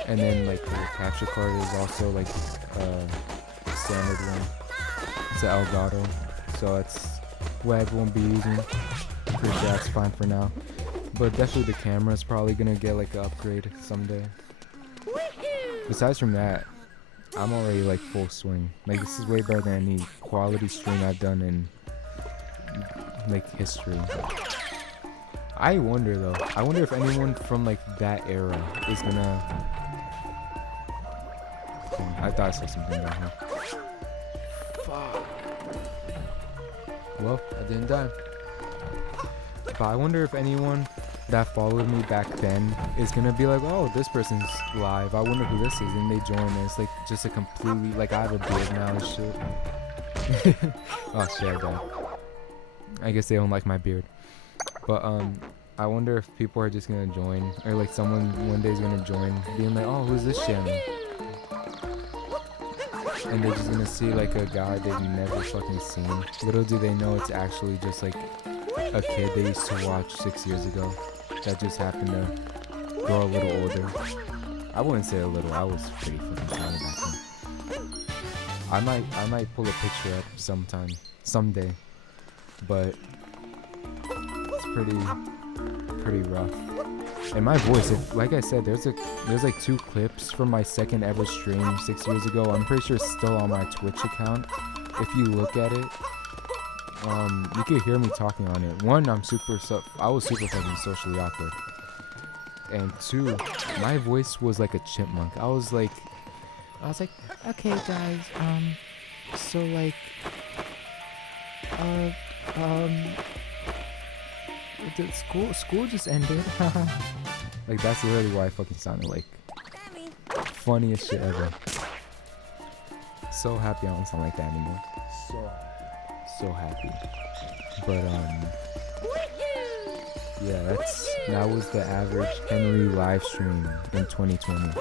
And then like the capture card is also like a standard one. It's an Elgato. So that's what everyone will be using. I'm pretty sure that's fine for now. But definitely the camera is probably gonna get like an upgrade someday. Besides from that, I'm already like full swing. Like this is way better than any quality stream I've done in like history. I wonder though. I wonder if anyone from like that era is gonna. I thought I saw something down here. Fuck. Well, I didn't die. But I wonder if anyone that followed me back then is gonna be like, oh, this person's live. I wonder who this is, and they join. And it's like just a completely like I have a beard now and shit. Oh shit, I died. I guess they don't like my beard. But I wonder if people are just gonna join, or like someone one day is gonna join, being like, oh, who's this channel? And they're just gonna see like a guy they've never fucking seen. Little do they know it's actually just like a kid they used to watch 6 years ago that just happened to grow a little older. I wouldn't say a little, I was pretty fucking tiny back then. I might pull a picture up someday, but it's pretty rough. And my voice, like I said, there's like 2 clips from my second ever stream 6 years ago. I'm pretty sure it's still on my Twitch account. If you look at it, you can hear me talking on it. 1, I was super fucking socially awkward. And 2, my voice was like a chipmunk. I was like, okay guys, so like, the school just ended. Like that's literally why I fucking sounded like. Funniest shit ever. So happy I don't sound like that anymore. So happy. But yeah, that was the average Henry live stream in 2020.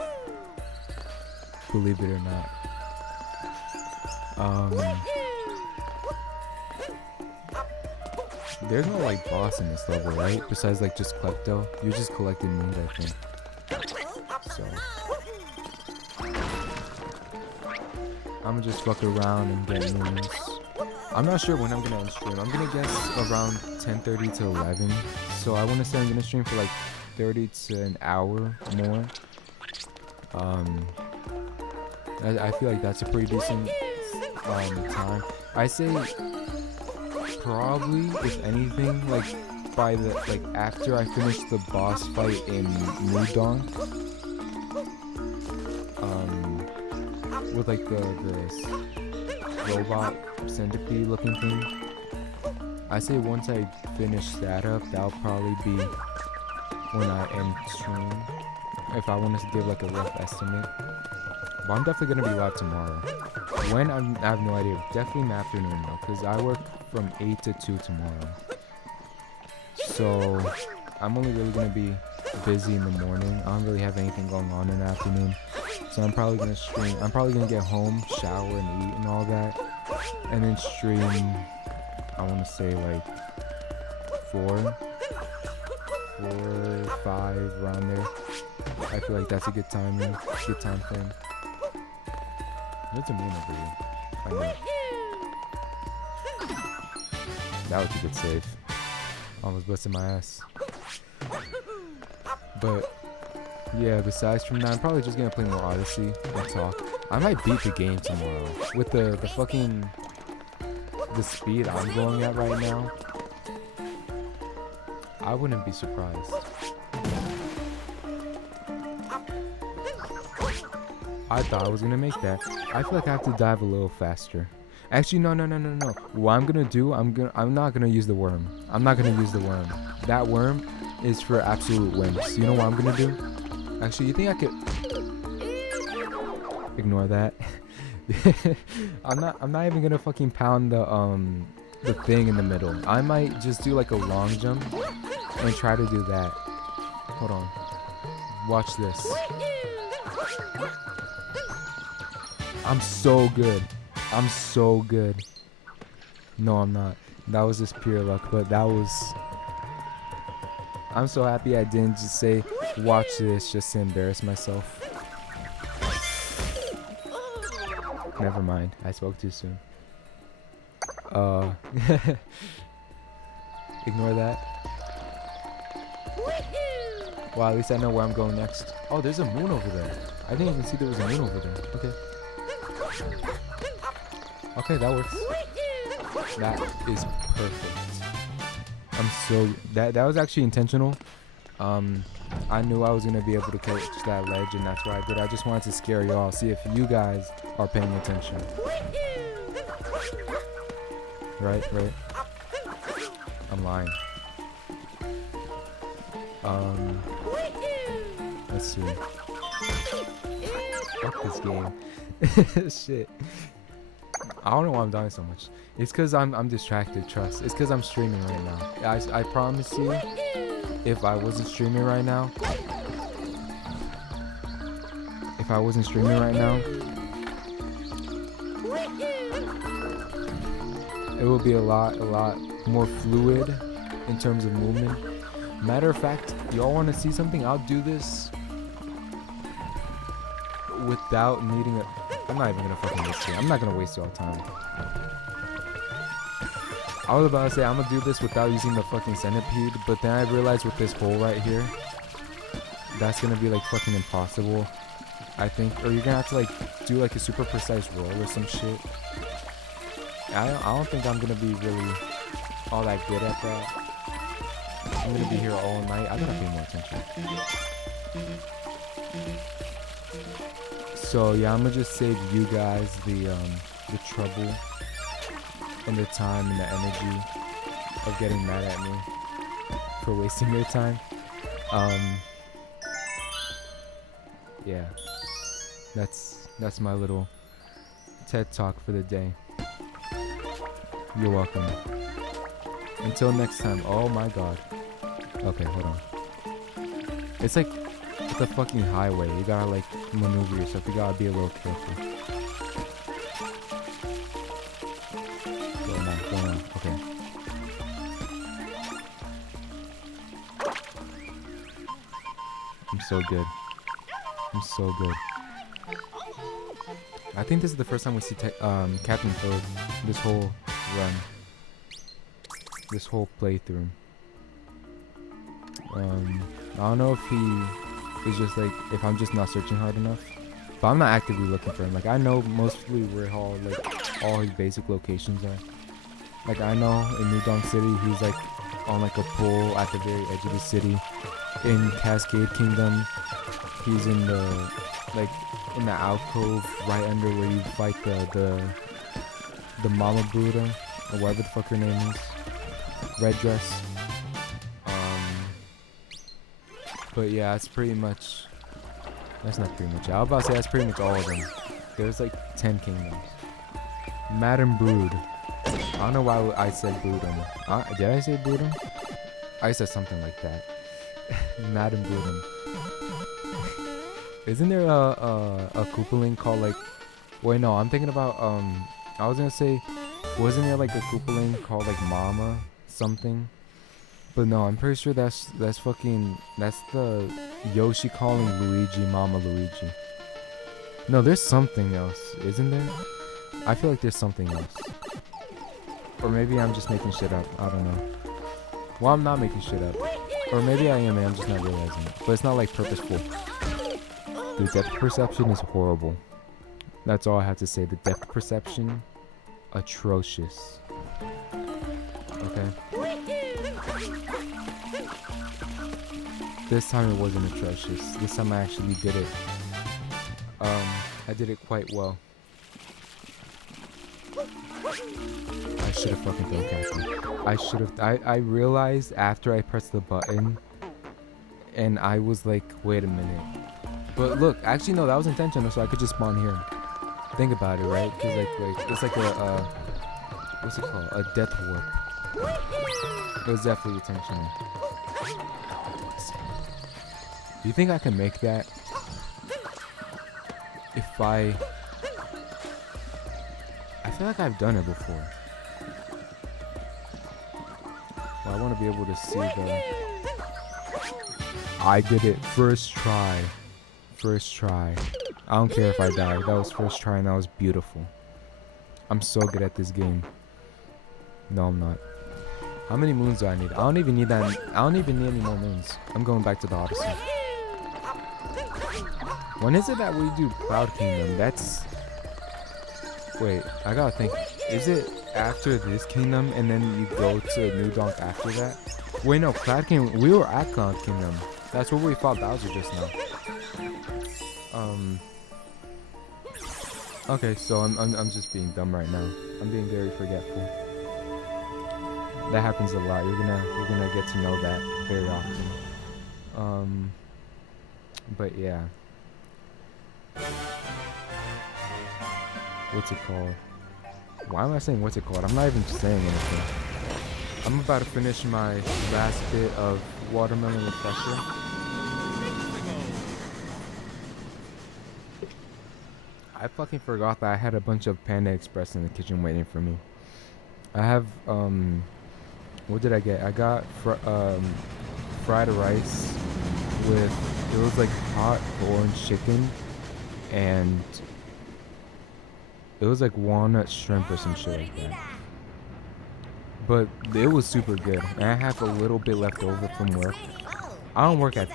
Believe it or not. There's no like boss in this level, right? Besides like just Klepto. You're just collecting moons, I think. So I'ma just fuck around and get moons. I'm not sure when I'm gonna end stream. I'm gonna guess around 10:30 to 11. So I wanna say I'm gonna stream for like 30 to an hour more. I feel like that's a pretty decent time. I say probably, if anything, like by the after I finish the boss fight in Mudong, with like the robot centipede looking thing. I say once I finish that up, that'll probably be when I end stream. If I wanted to give like a rough estimate. But I'm definitely gonna be live tomorrow. When I have no idea. Definitely in the afternoon though, because I work from 8 to 2 tomorrow. So I'm only really gonna be busy in the morning. I don't really have anything going on in the afternoon. So I'm probably gonna stream. I'm probably gonna get home, shower and eat and all that. And then stream, I wanna say like 4, 5 around there. I feel like that's a good time frame. There's a moon over here. I know. That was a good save. Almost busted my ass. But yeah, besides from that, I'm probably just gonna play more Odyssey and talk. I might beat the game tomorrow with the fucking the speed I'm going at right now. I wouldn't be surprised. I thought I was gonna make that. I feel like I have to dive a little faster. Actually, no. What I'm gonna do, I'm not gonna use the worm. I'm not gonna use the worm. That worm is for absolute wimps. You know what I'm gonna do? Actually, you think I could ignore that? I'm not even gonna fucking pound the thing in the middle. I might just do like a long jump and try to do that. Hold on. Watch this. I'm so good. I'm so good. No, I'm not. That was just pure luck, but that was... I'm so happy I didn't just say, watch this, just to embarrass myself. Never mind. I spoke too soon. Ignore that. Well, at least I know where I'm going next. Oh, there's a moon over there. I didn't even see there was a moon over there. Okay. Okay, that works. That is perfect. I'm so... That was actually intentional. I knew I was going to be able to catch that ledge, and that's why I did. I just wanted to scare y'all, see if you guys are paying attention. Right. I'm lying. Let's see. Fuck this game. Shit. I don't know why I'm dying so much. It's because I'm distracted, trust. It's because I'm streaming right now. I promise you, if I wasn't streaming right now, it would be a lot more fluid in terms of movement. Matter of fact, y'all want to see something? I'll do this without needing a... I'm not even gonna fucking waste it. I'm not gonna waste y'all time. I was about to say I'm gonna do this without using the fucking centipede, but then I realized with this hole right here, that's gonna be like fucking impossible, I think. Or you're gonna have to like do like a super precise roll or some shit. I don't think I'm gonna be really all that good at that. I'm gonna be here all night. I gotta pay more attention. So yeah, I'm gonna just save you guys the trouble and the time and the energy of getting mad at me for wasting your time. Yeah, that's my little TED talk for the day. You're welcome. Until next time. Oh my god. Okay, hold on. It's like the fucking highway. You gotta like maneuver yourself. You gotta be a little careful. Go now. Okay. I'm so good. I think this is the first time we see Captain Toad this whole run. This whole playthrough. I don't know if he is just like, if I'm just not searching hard enough, but I'm not actively looking for him. Like, I know mostly where all his basic locations are. Like, I know in New Donk City he's like on like a pole at the very edge of the city. In Cascade Kingdom he's in the alcove right under where you fight the Mama Buddha, or whatever the fuck her name is. Red dress. But yeah, that's pretty much... That's not pretty much. I was about to say that's pretty much all of them. There's like 10 kingdoms. Madam Brood. I don't know why I said Broodum. Did I say Broodum? I said something like that. Madam Broodum. Isn't there a Koopaling called like... Wait, no, I'm thinking about... I was gonna say... Wasn't there like a Koopaling called like Mama something? But no, I'm pretty sure that's the Yoshi calling Luigi Mama Luigi. No, there's something else, isn't there? I feel like there's something else. Or maybe I'm just making shit up. I don't know. Well, I'm not making shit up. Or maybe I am and I'm just not realizing it. But it's not like purposeful. Dude, depth perception is horrible. That's all I have to say. The depth perception, atrocious. Okay. This time it wasn't atrocious. This time I actually did it. I did it quite well. I should have fucking thrown casting. I should have. I realized after I pressed the button, and I was like, wait a minute. But look, actually no, that was intentional, so I could just spawn here. Think about it, right? Because like it's like a what's it called? A death warp. It was definitely intentional. Do you think I can make that? If I feel like I've done it before. Well, I want to be able to see the... I did it first try. First try. I don't care if I die. That was first try and that was beautiful. I'm so good at this game. No, I'm not. How many moons do I need? I don't even need that. I don't even need any more moons. I'm going back to the Odyssey. When is it that we do Cloud Kingdom? That's... Wait, I gotta think. Is it after this kingdom and then you go to New Donk after that? Wait, no, Cloud Kingdom. We were at Cloud Kingdom. That's where we fought Bowser just now. Okay, so I'm just being dumb right now. I'm being very forgetful. That happens a lot. You're gonna get to know that very often. But yeah. What's it called? Why am I saying what's it called? I'm not even saying anything. I'm about to finish my last bit of watermelon refresher. I fucking forgot that I had a bunch of Panda Express in the kitchen waiting for me. I have what did I get? I got fried rice with, it was like hot orange chicken and it was like walnut shrimp or some shit like that. But it was super good. And I have a little bit left over from work. I don't work there.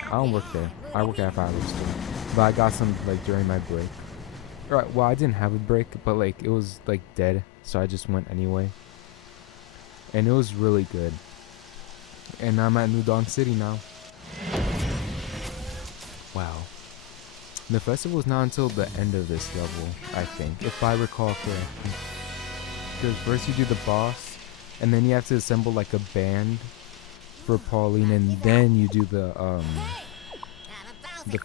I work at Fireworks too. But I got some like during my break. Right, well, I didn't have a break, but like it was like dead, so I just went anyway. And it was really good. And I'm at New Donk City now. Wow. The festival is not until the end of this level, I think, if I recall correctly. Because first you do the boss, and then you have to assemble like a band for Pauline, and then you do the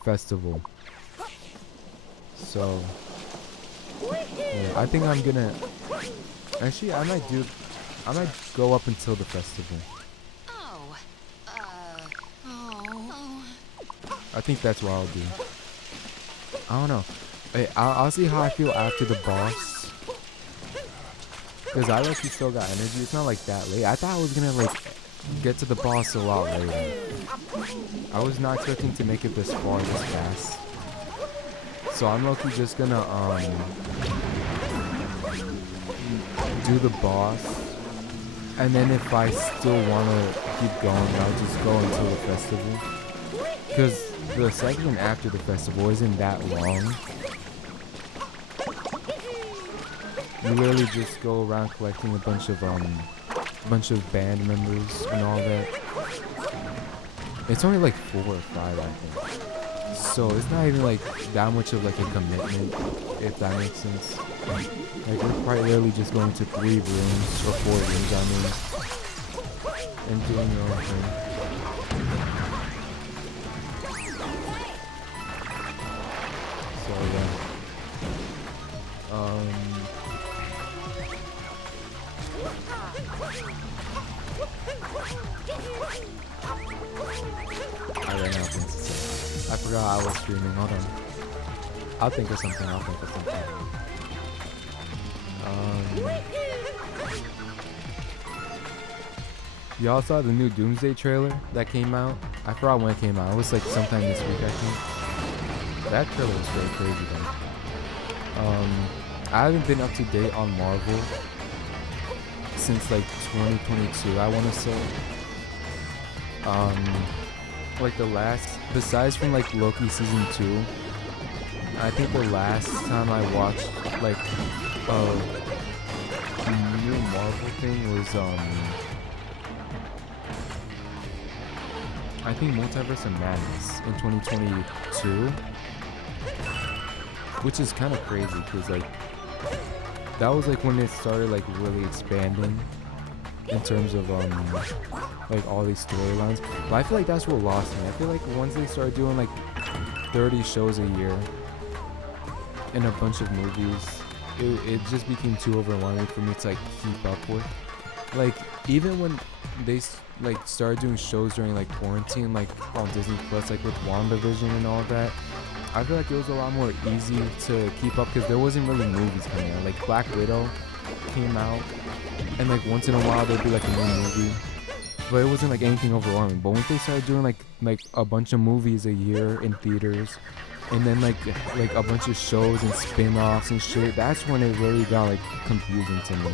festival. So yeah, I think I'm gonna actually I might go up until the festival. I think that's what I'll do. I don't know. Hey, I'll see how I feel after the boss. Because I actually still got energy. It's not like that late. I thought I was gonna like get to the boss a lot later. I was not expecting to make it this far this fast. So I'm low-key just gonna do the boss. And then if I still wanna keep going, I'll just go until the festival. Because the section after the festival isn't that long. You literally just go around collecting a bunch of band members and all that. It's only like 4 or 5, I think. So it's not even like that much of like a commitment, if that makes sense. Like we're quite literally just going to 3 rooms or 4 rooms, I mean, and doing your own thing. So yeah. I ran out of things to say. I forgot I was streaming. Hold on. I'll think of something. Y'all saw the new Doomsday trailer that came out? I forgot when it came out. It was like sometime this week, I think. That trailer was very crazy though. I haven't been up to date on Marvel since like 2022, I want to say. Like the last, besides from like Loki season 2, I think the last time I watched like a new Marvel thing was I think Multiverse of Madness in 2022, which is kind of crazy because like that was like when it started like really expanding in terms of like all these storylines. But I feel like that's what lost me. I feel like once they started doing like 30 shows a year and a bunch of movies, it just became too overwhelming for me to like keep up with. Like even when they like started doing shows during like quarantine, like on Disney Plus, like with WandaVision and all that, I feel like it was a lot more easy to keep up because there wasn't really movies coming out. Like Black Widow came out, and like once in a while there'd be like a new movie, but it wasn't like anything overwhelming. But once they started doing like a bunch of movies a year in theaters, and then like a bunch of shows and spin-offs and shit, that's when it really got like confusing to me.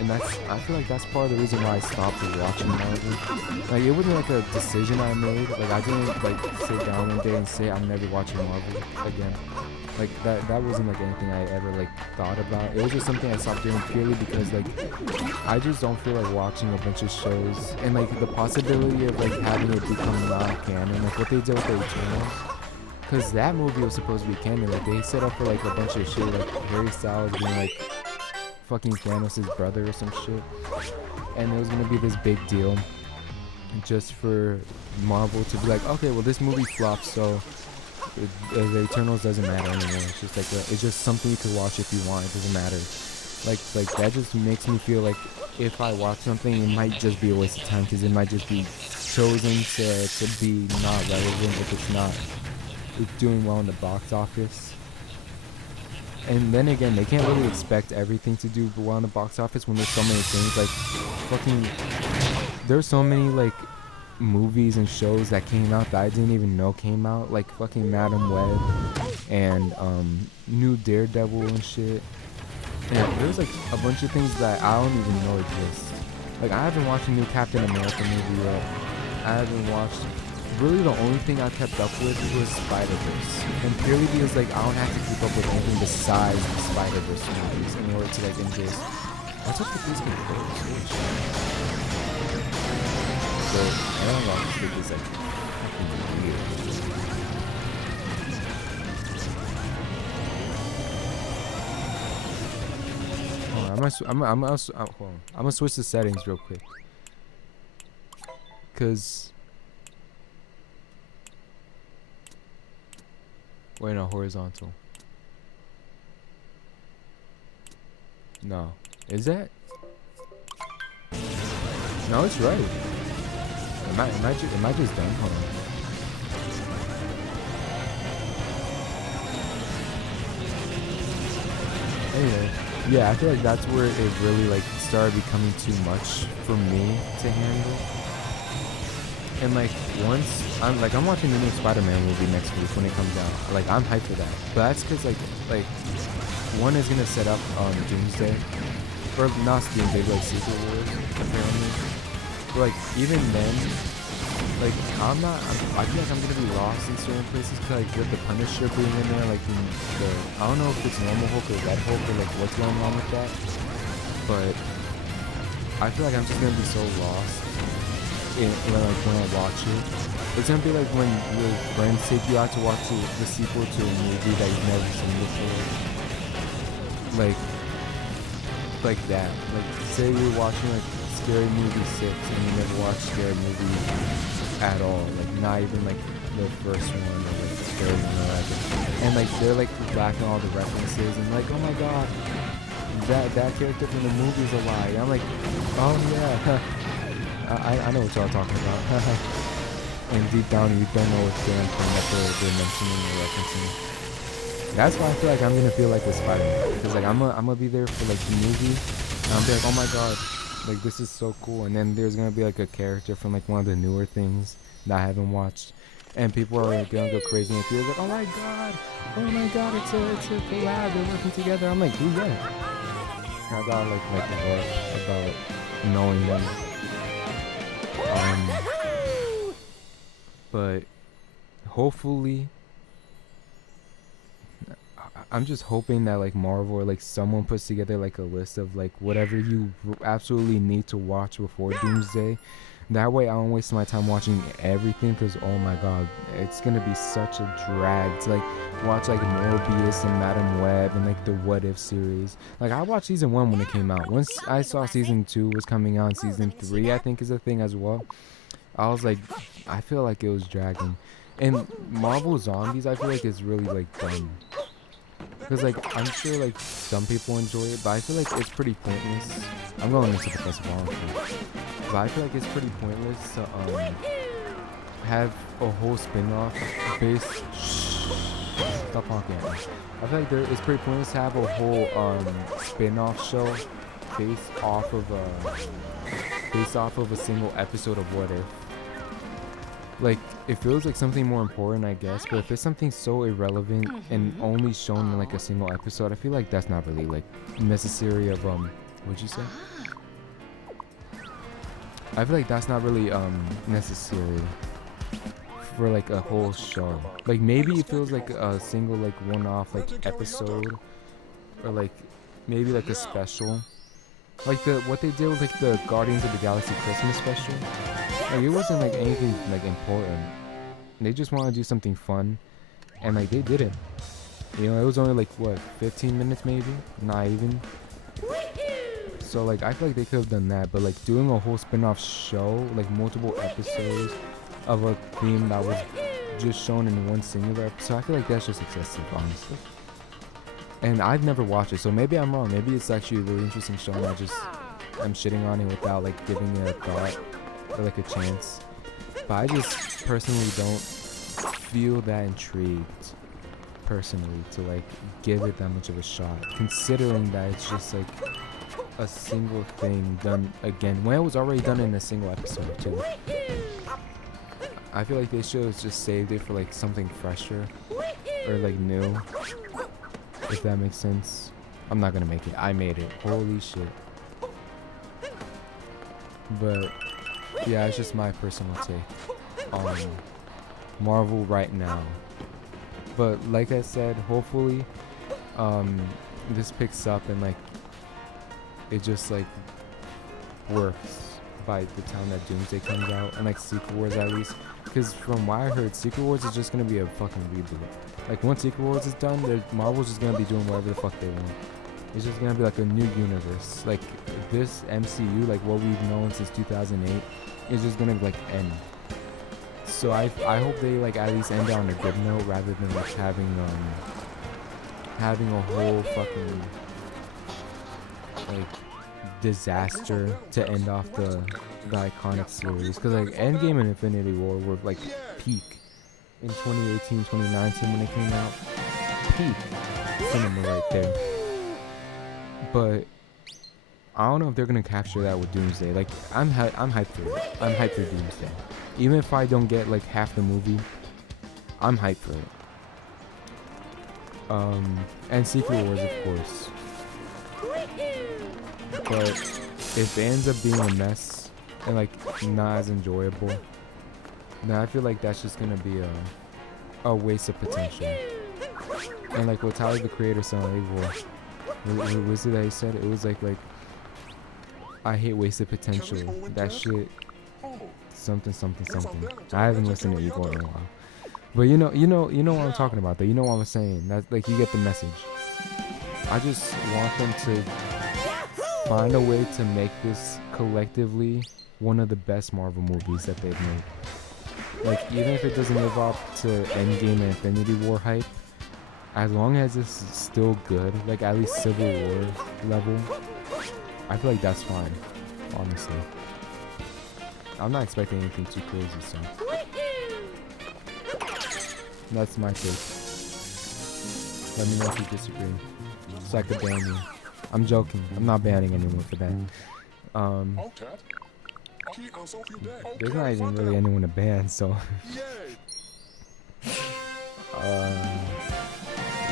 And I feel like that's part of the reason why I stopped watching Marvel. Like it wasn't like a decision I made. Like I didn't like sit down one day and say I'm never watching Marvel again. Like that wasn't like anything I ever like thought about. It was just something I stopped doing purely because like I just don't feel like watching a bunch of shows and like the possibility of like having it become non-canon, like what they did with the Eternals. Cause that movie was supposed to be canon. Like they set up for like a bunch of shit, like Harry Styles being like fucking Thanos' brother or some shit, and it was gonna be this big deal just for Marvel to be like, okay, well this movie flopped, so the Eternals doesn't matter anymore. It's just like it's just something you could watch if you want. It doesn't matter. Like that just makes me feel like if I watch something, it might just be a waste of time because it might just be chosen to be not relevant if it's not doing well in the box office. And then again, they can't really expect everything to do well in the box office when there's so many things like fucking. There's so many like movies and shows that came out that I didn't even know came out, like fucking Madam Web and new Daredevil and shit. And there's like a bunch of things that I don't even know exist. Like I haven't watched a new Captain America movie yet. I haven't watched. Really, the only thing I kept up with was Spider-Verse, and purely because like I don't have to keep up with anything besides the Spider-Verse movies in order to like enjoy. What's up with these controls? So I don't know. This thing is like fucking weird. I'm gonna switch the settings real quick, cause. Wait, no, horizontal. No. Is that? No, it's right. Am I just done? Hold on. Anyway, yeah, I feel like that's where it really like started becoming too much for me to handle. And like once I'm watching the new Spider-Man movie next week when it comes out. Like I'm hyped for that. But that's because like one is gonna set up Doomsday, or not Doomsday, but like Secret Wars apparently. But like even then, like I feel like I'm gonna be lost in certain places because like with the Punisher being in there, like I don't know if it's normal Hulk or Red Hulk or like what's going on with that. But I feel like I'm just gonna be so lost. When I watch it, it's gonna be like when your friends take you out to watch the sequel to a movie that you've never seen before, like that. Like say you're watching like Scary Movie 6 and you never watched Scary Movie at all, like not even like the first one or like the Scary one or whatever, and like they're like lacking all the references and like, oh my god, that character from the movie's a lie. I'm like, oh yeah. I know what y'all talking about. And deep down you don't know what's going on that they're mentioning or referencing. That's why I feel like I'm gonna feel like with Spider-Man. Because like I'm gonna be there for like the movie and I'll be like, oh my god, like this is so cool. And then there's gonna be like a character from like one of the newer things that I haven't watched. And people are like, gonna go crazy and feel like, oh my god, it's a collab, they're working together. I'm like, dude, yeah. I got like about knowing them. But hopefully I'm just hoping that like Marvel or like someone puts together like a list of like whatever you absolutely need to watch before Doomsday. That way I don't waste my time watching everything, because oh my god, it's gonna be such a drag to like watch like Morbius and Madam Web and like the What If series. Like I watched season 1 when it came out. Once I saw season 2 was coming out, and season 3 I think is a thing as well, I was like, I feel like it was dragging. And Marvel Zombies, I feel like is really like dumb. Because like I'm sure like some people enjoy it, but I feel like it's pretty pointless. I'm going into the festival, honestly. But I feel like it's pretty pointless to have a whole spin-off based. Stop honking at me. I feel like it's pretty pointless to have a whole spin-off show based off of a single episode of What If. Like, it feels like something more important, I guess, but if it's something so irrelevant and only shown in like a single episode, I feel like that's not really like necessary of what'd you say? I feel like that's not really necessary for like a whole show. Like maybe it feels like a single like one-off like episode, or like maybe like a special. Like what they did with like the Guardians of the Galaxy Christmas special. Like it wasn't like anything like important. They just wanted to do something fun, and like they did it. You know, it was only like what, 15 minutes maybe, not even. So like I feel like they could have done that, but like doing a whole spin-off show, like multiple episodes of a theme that was just shown in one singular episode, I feel like that's just excessive, honestly. And I've never watched it, so maybe I'm wrong. Maybe it's actually a really interesting show, and I'm shitting on it without like giving it a thought or like a chance. But I just personally don't feel that intrigued personally to like give it that much of a shot, considering that it's just like a single thing done again when it was already done in a single episode too. I feel like they should have just saved it for like something fresher or like new, if that makes sense. I'm not gonna make it. I made it. Holy shit. But yeah, it's just my personal take on Marvel right now. But like I said, hopefully this picks up and like it just like works by the time that Doomsday comes out, and like Secret Wars at least. Because from what I heard, Secret Wars is just gonna be a fucking reboot. Like once Secret Wars is done, Marvel's just gonna be doing whatever the fuck they want. It's just gonna be like a new universe. Like this MCU, like what we've known since 2008, is just gonna like end. So I hope they like at least end on a good note rather than like having a whole fucking like disaster to end off the iconic series. Because like Endgame and Infinity War were like peak in 2018, 2019 when it came out. Peak cinema right there. But I don't know if they're gonna capture that with Doomsday. Like I'm hyped for it. I'm hyped for Doomsday. Even if I don't get like half the movie, I'm hyped for it. And Secret Wars, of course. But if it ends up being a mess and like not as enjoyable, then I feel like that's just gonna be a waste of potential. And like what Tyler the Creator said on Evil, was it that he said? It was like I hate wasted potential. That shit, something. I haven't listened to Evil in a while, but you know what I'm talking about. Though you know what I'm saying. That's like you get the message. I just want them to find a way to make this collectively one of the best Marvel movies that they've made. Like even if it doesn't live up to Endgame and Infinity War hype, as long as it's still good, like at least Civil War level, I feel like that's fine, honestly. I'm not expecting anything too crazy, so that's my take. Let me know if you disagree, so I could ban you. I'm joking. I'm not banning anyone for that. There's not even really anyone to ban, so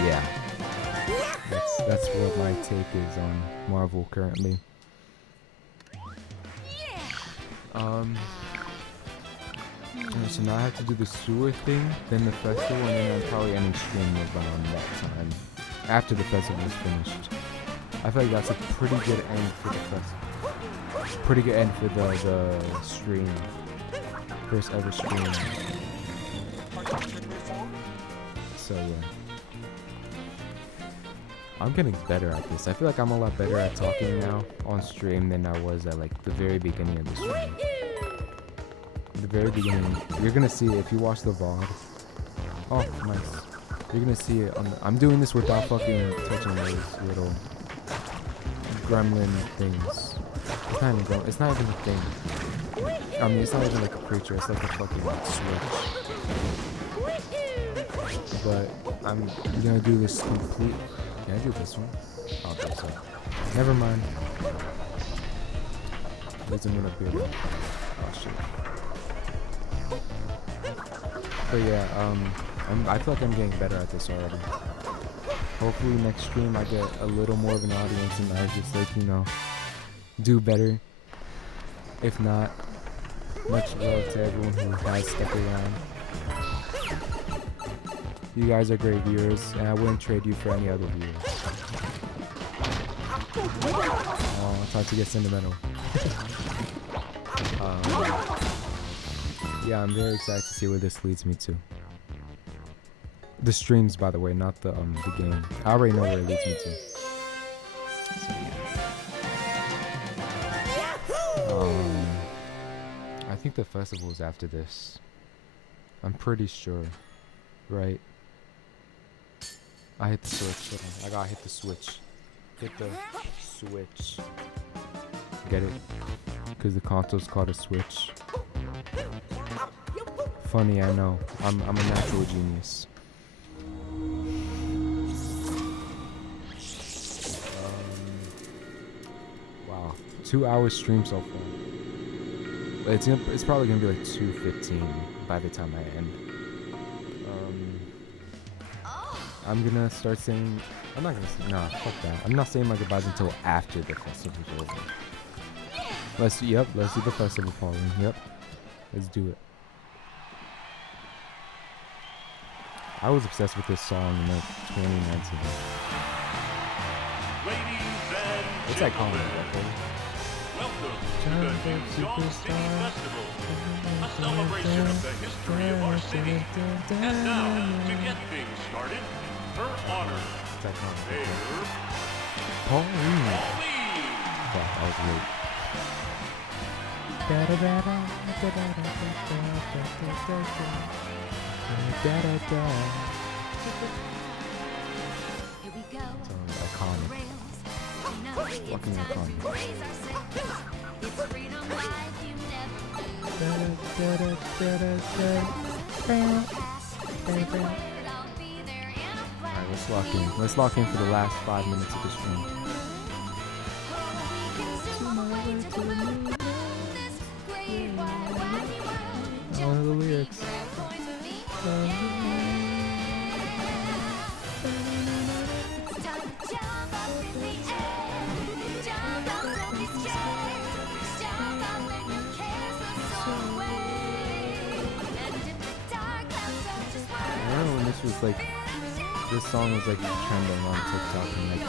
yeah. That's what my take is on Marvel currently. So now I have to do the sewer thing, then the festival, and then I'm probably ending stream around that time. after the festival is finished. I feel like that's a pretty good end for the festival. Pretty good end for the stream. First ever stream. So yeah. I'm getting better at this. I feel like I'm a lot better at talking now on stream than I was at like the very beginning of the stream. The very beginning, you're gonna see it if you watch the VOD. Oh, nice. You're gonna see it on the, I'm doing this without fucking touching those little gremlin things. It's not even a thing. I mean, it's not even like a creature. It's like a fucking switch. But I'm gonna do this complete. Can I do this one? Oh, this one. Never mind. There's another beard. Oh shit. But yeah, I feel like I'm getting better at this already. Hopefully next stream I get a little more of an audience and I just like, you know, do better. If not, much love to everyone who has stuck around. You guys are great viewers and I wouldn't trade you for any other viewers. Oh, it's hard to get sentimental. Yeah, I'm very excited to see where this leads me to. The streams, by the way, not the game. I already know where it leads me to. So, I think the festival is after this. I'm pretty sure, right? I hit the switch. Hold on. I gotta hit the switch. Hit the switch. Get it? Because the console's called a switch. Funny, I know. I'm a natural genius. Wow, 2 hours stream so far. It's probably gonna be like 2:15 by the time I end. I'm gonna start saying. I'm not gonna say. Nah, fuck that. I'm not saying my goodbyes until after the festival's over. Let's do the festival, Pauline. Yep, let's do it. I was obsessed with this song in like 2019. It's iconic. Welcome to the New Song City Festival, a celebration of the history of our city. And now, to get things started, her honor, Mayor Pauline. Pauline. That was great. Iconic. Fucking iconic. Alright, let's lock in. Let's lock in for the last 5 minutes of the stream. I don't know the lyrics. Was like, this song was like trending on TikTok in like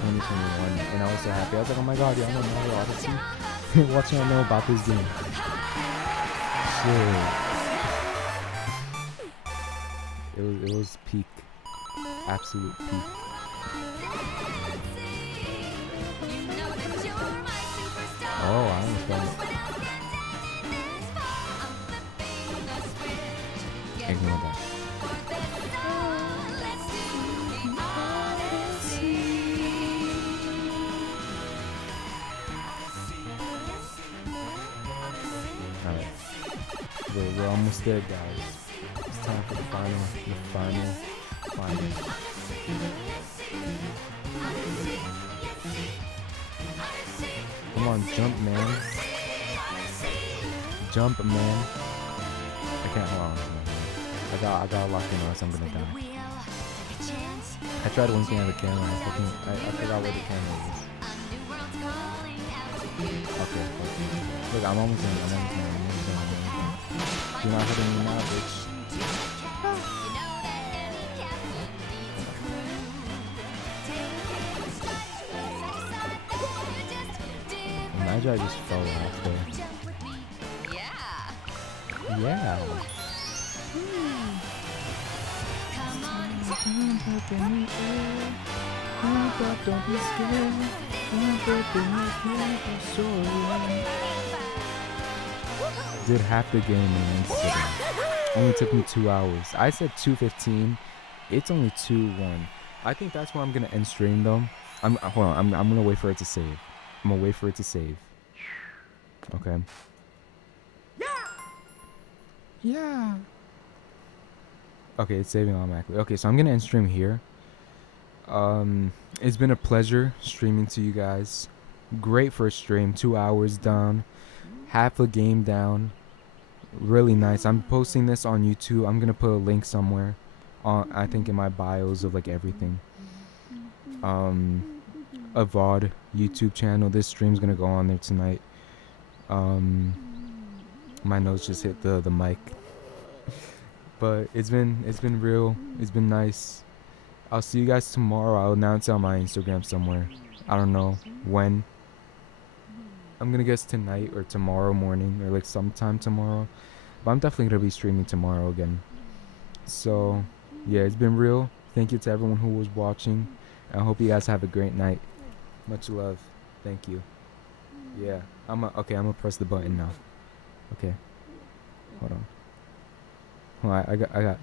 2021 and I was so happy. I was like, oh my god, y'all know Mario Odyssey? What y'all know about this game? Shit. It was peak. Absolute peak. Oh, I understand. Ignore that. We're almost there, guys. It's time for the final. Come on, jump, man. Jump, man. I can't. Hold on. I gotta lock in, or else I'm gonna die. I tried winking at the camera. I forgot where the camera is. Okay. Look, I'm almost in. You're not hitting me now, bitch. Imagine I just fell off there. Yeah. Don't be scared. Did half the game in one sitting. Only took me 2 hours. I said 2:15. It's only 2:1. I think that's where I'm gonna end stream though. Hold on. I'm gonna wait for it to save. I'm gonna wait for it to save. Okay. Yeah. Okay, it's saving automatically. Okay, so I'm gonna end stream here. It's been a pleasure streaming to you guys. Great first stream. 2 hours down. Half a game down. Really nice. I'm posting this on YouTube. I'm gonna put a link somewhere. I think in my bios of like everything. A VOD YouTube channel. This stream's gonna go on there tonight. My nose just hit the mic. But it's been real. It's been nice. I'll see you guys tomorrow. I'll announce it on my Instagram somewhere. I don't know when. I'm gonna guess tonight or tomorrow morning or like sometime tomorrow. But I'm definitely gonna be streaming tomorrow again. So yeah, it's been real. Thank you to everyone who was watching. I hope you guys have a great night. Much love. Thank you. Yeah. I'm gonna press the button now. Okay. Hold on. I got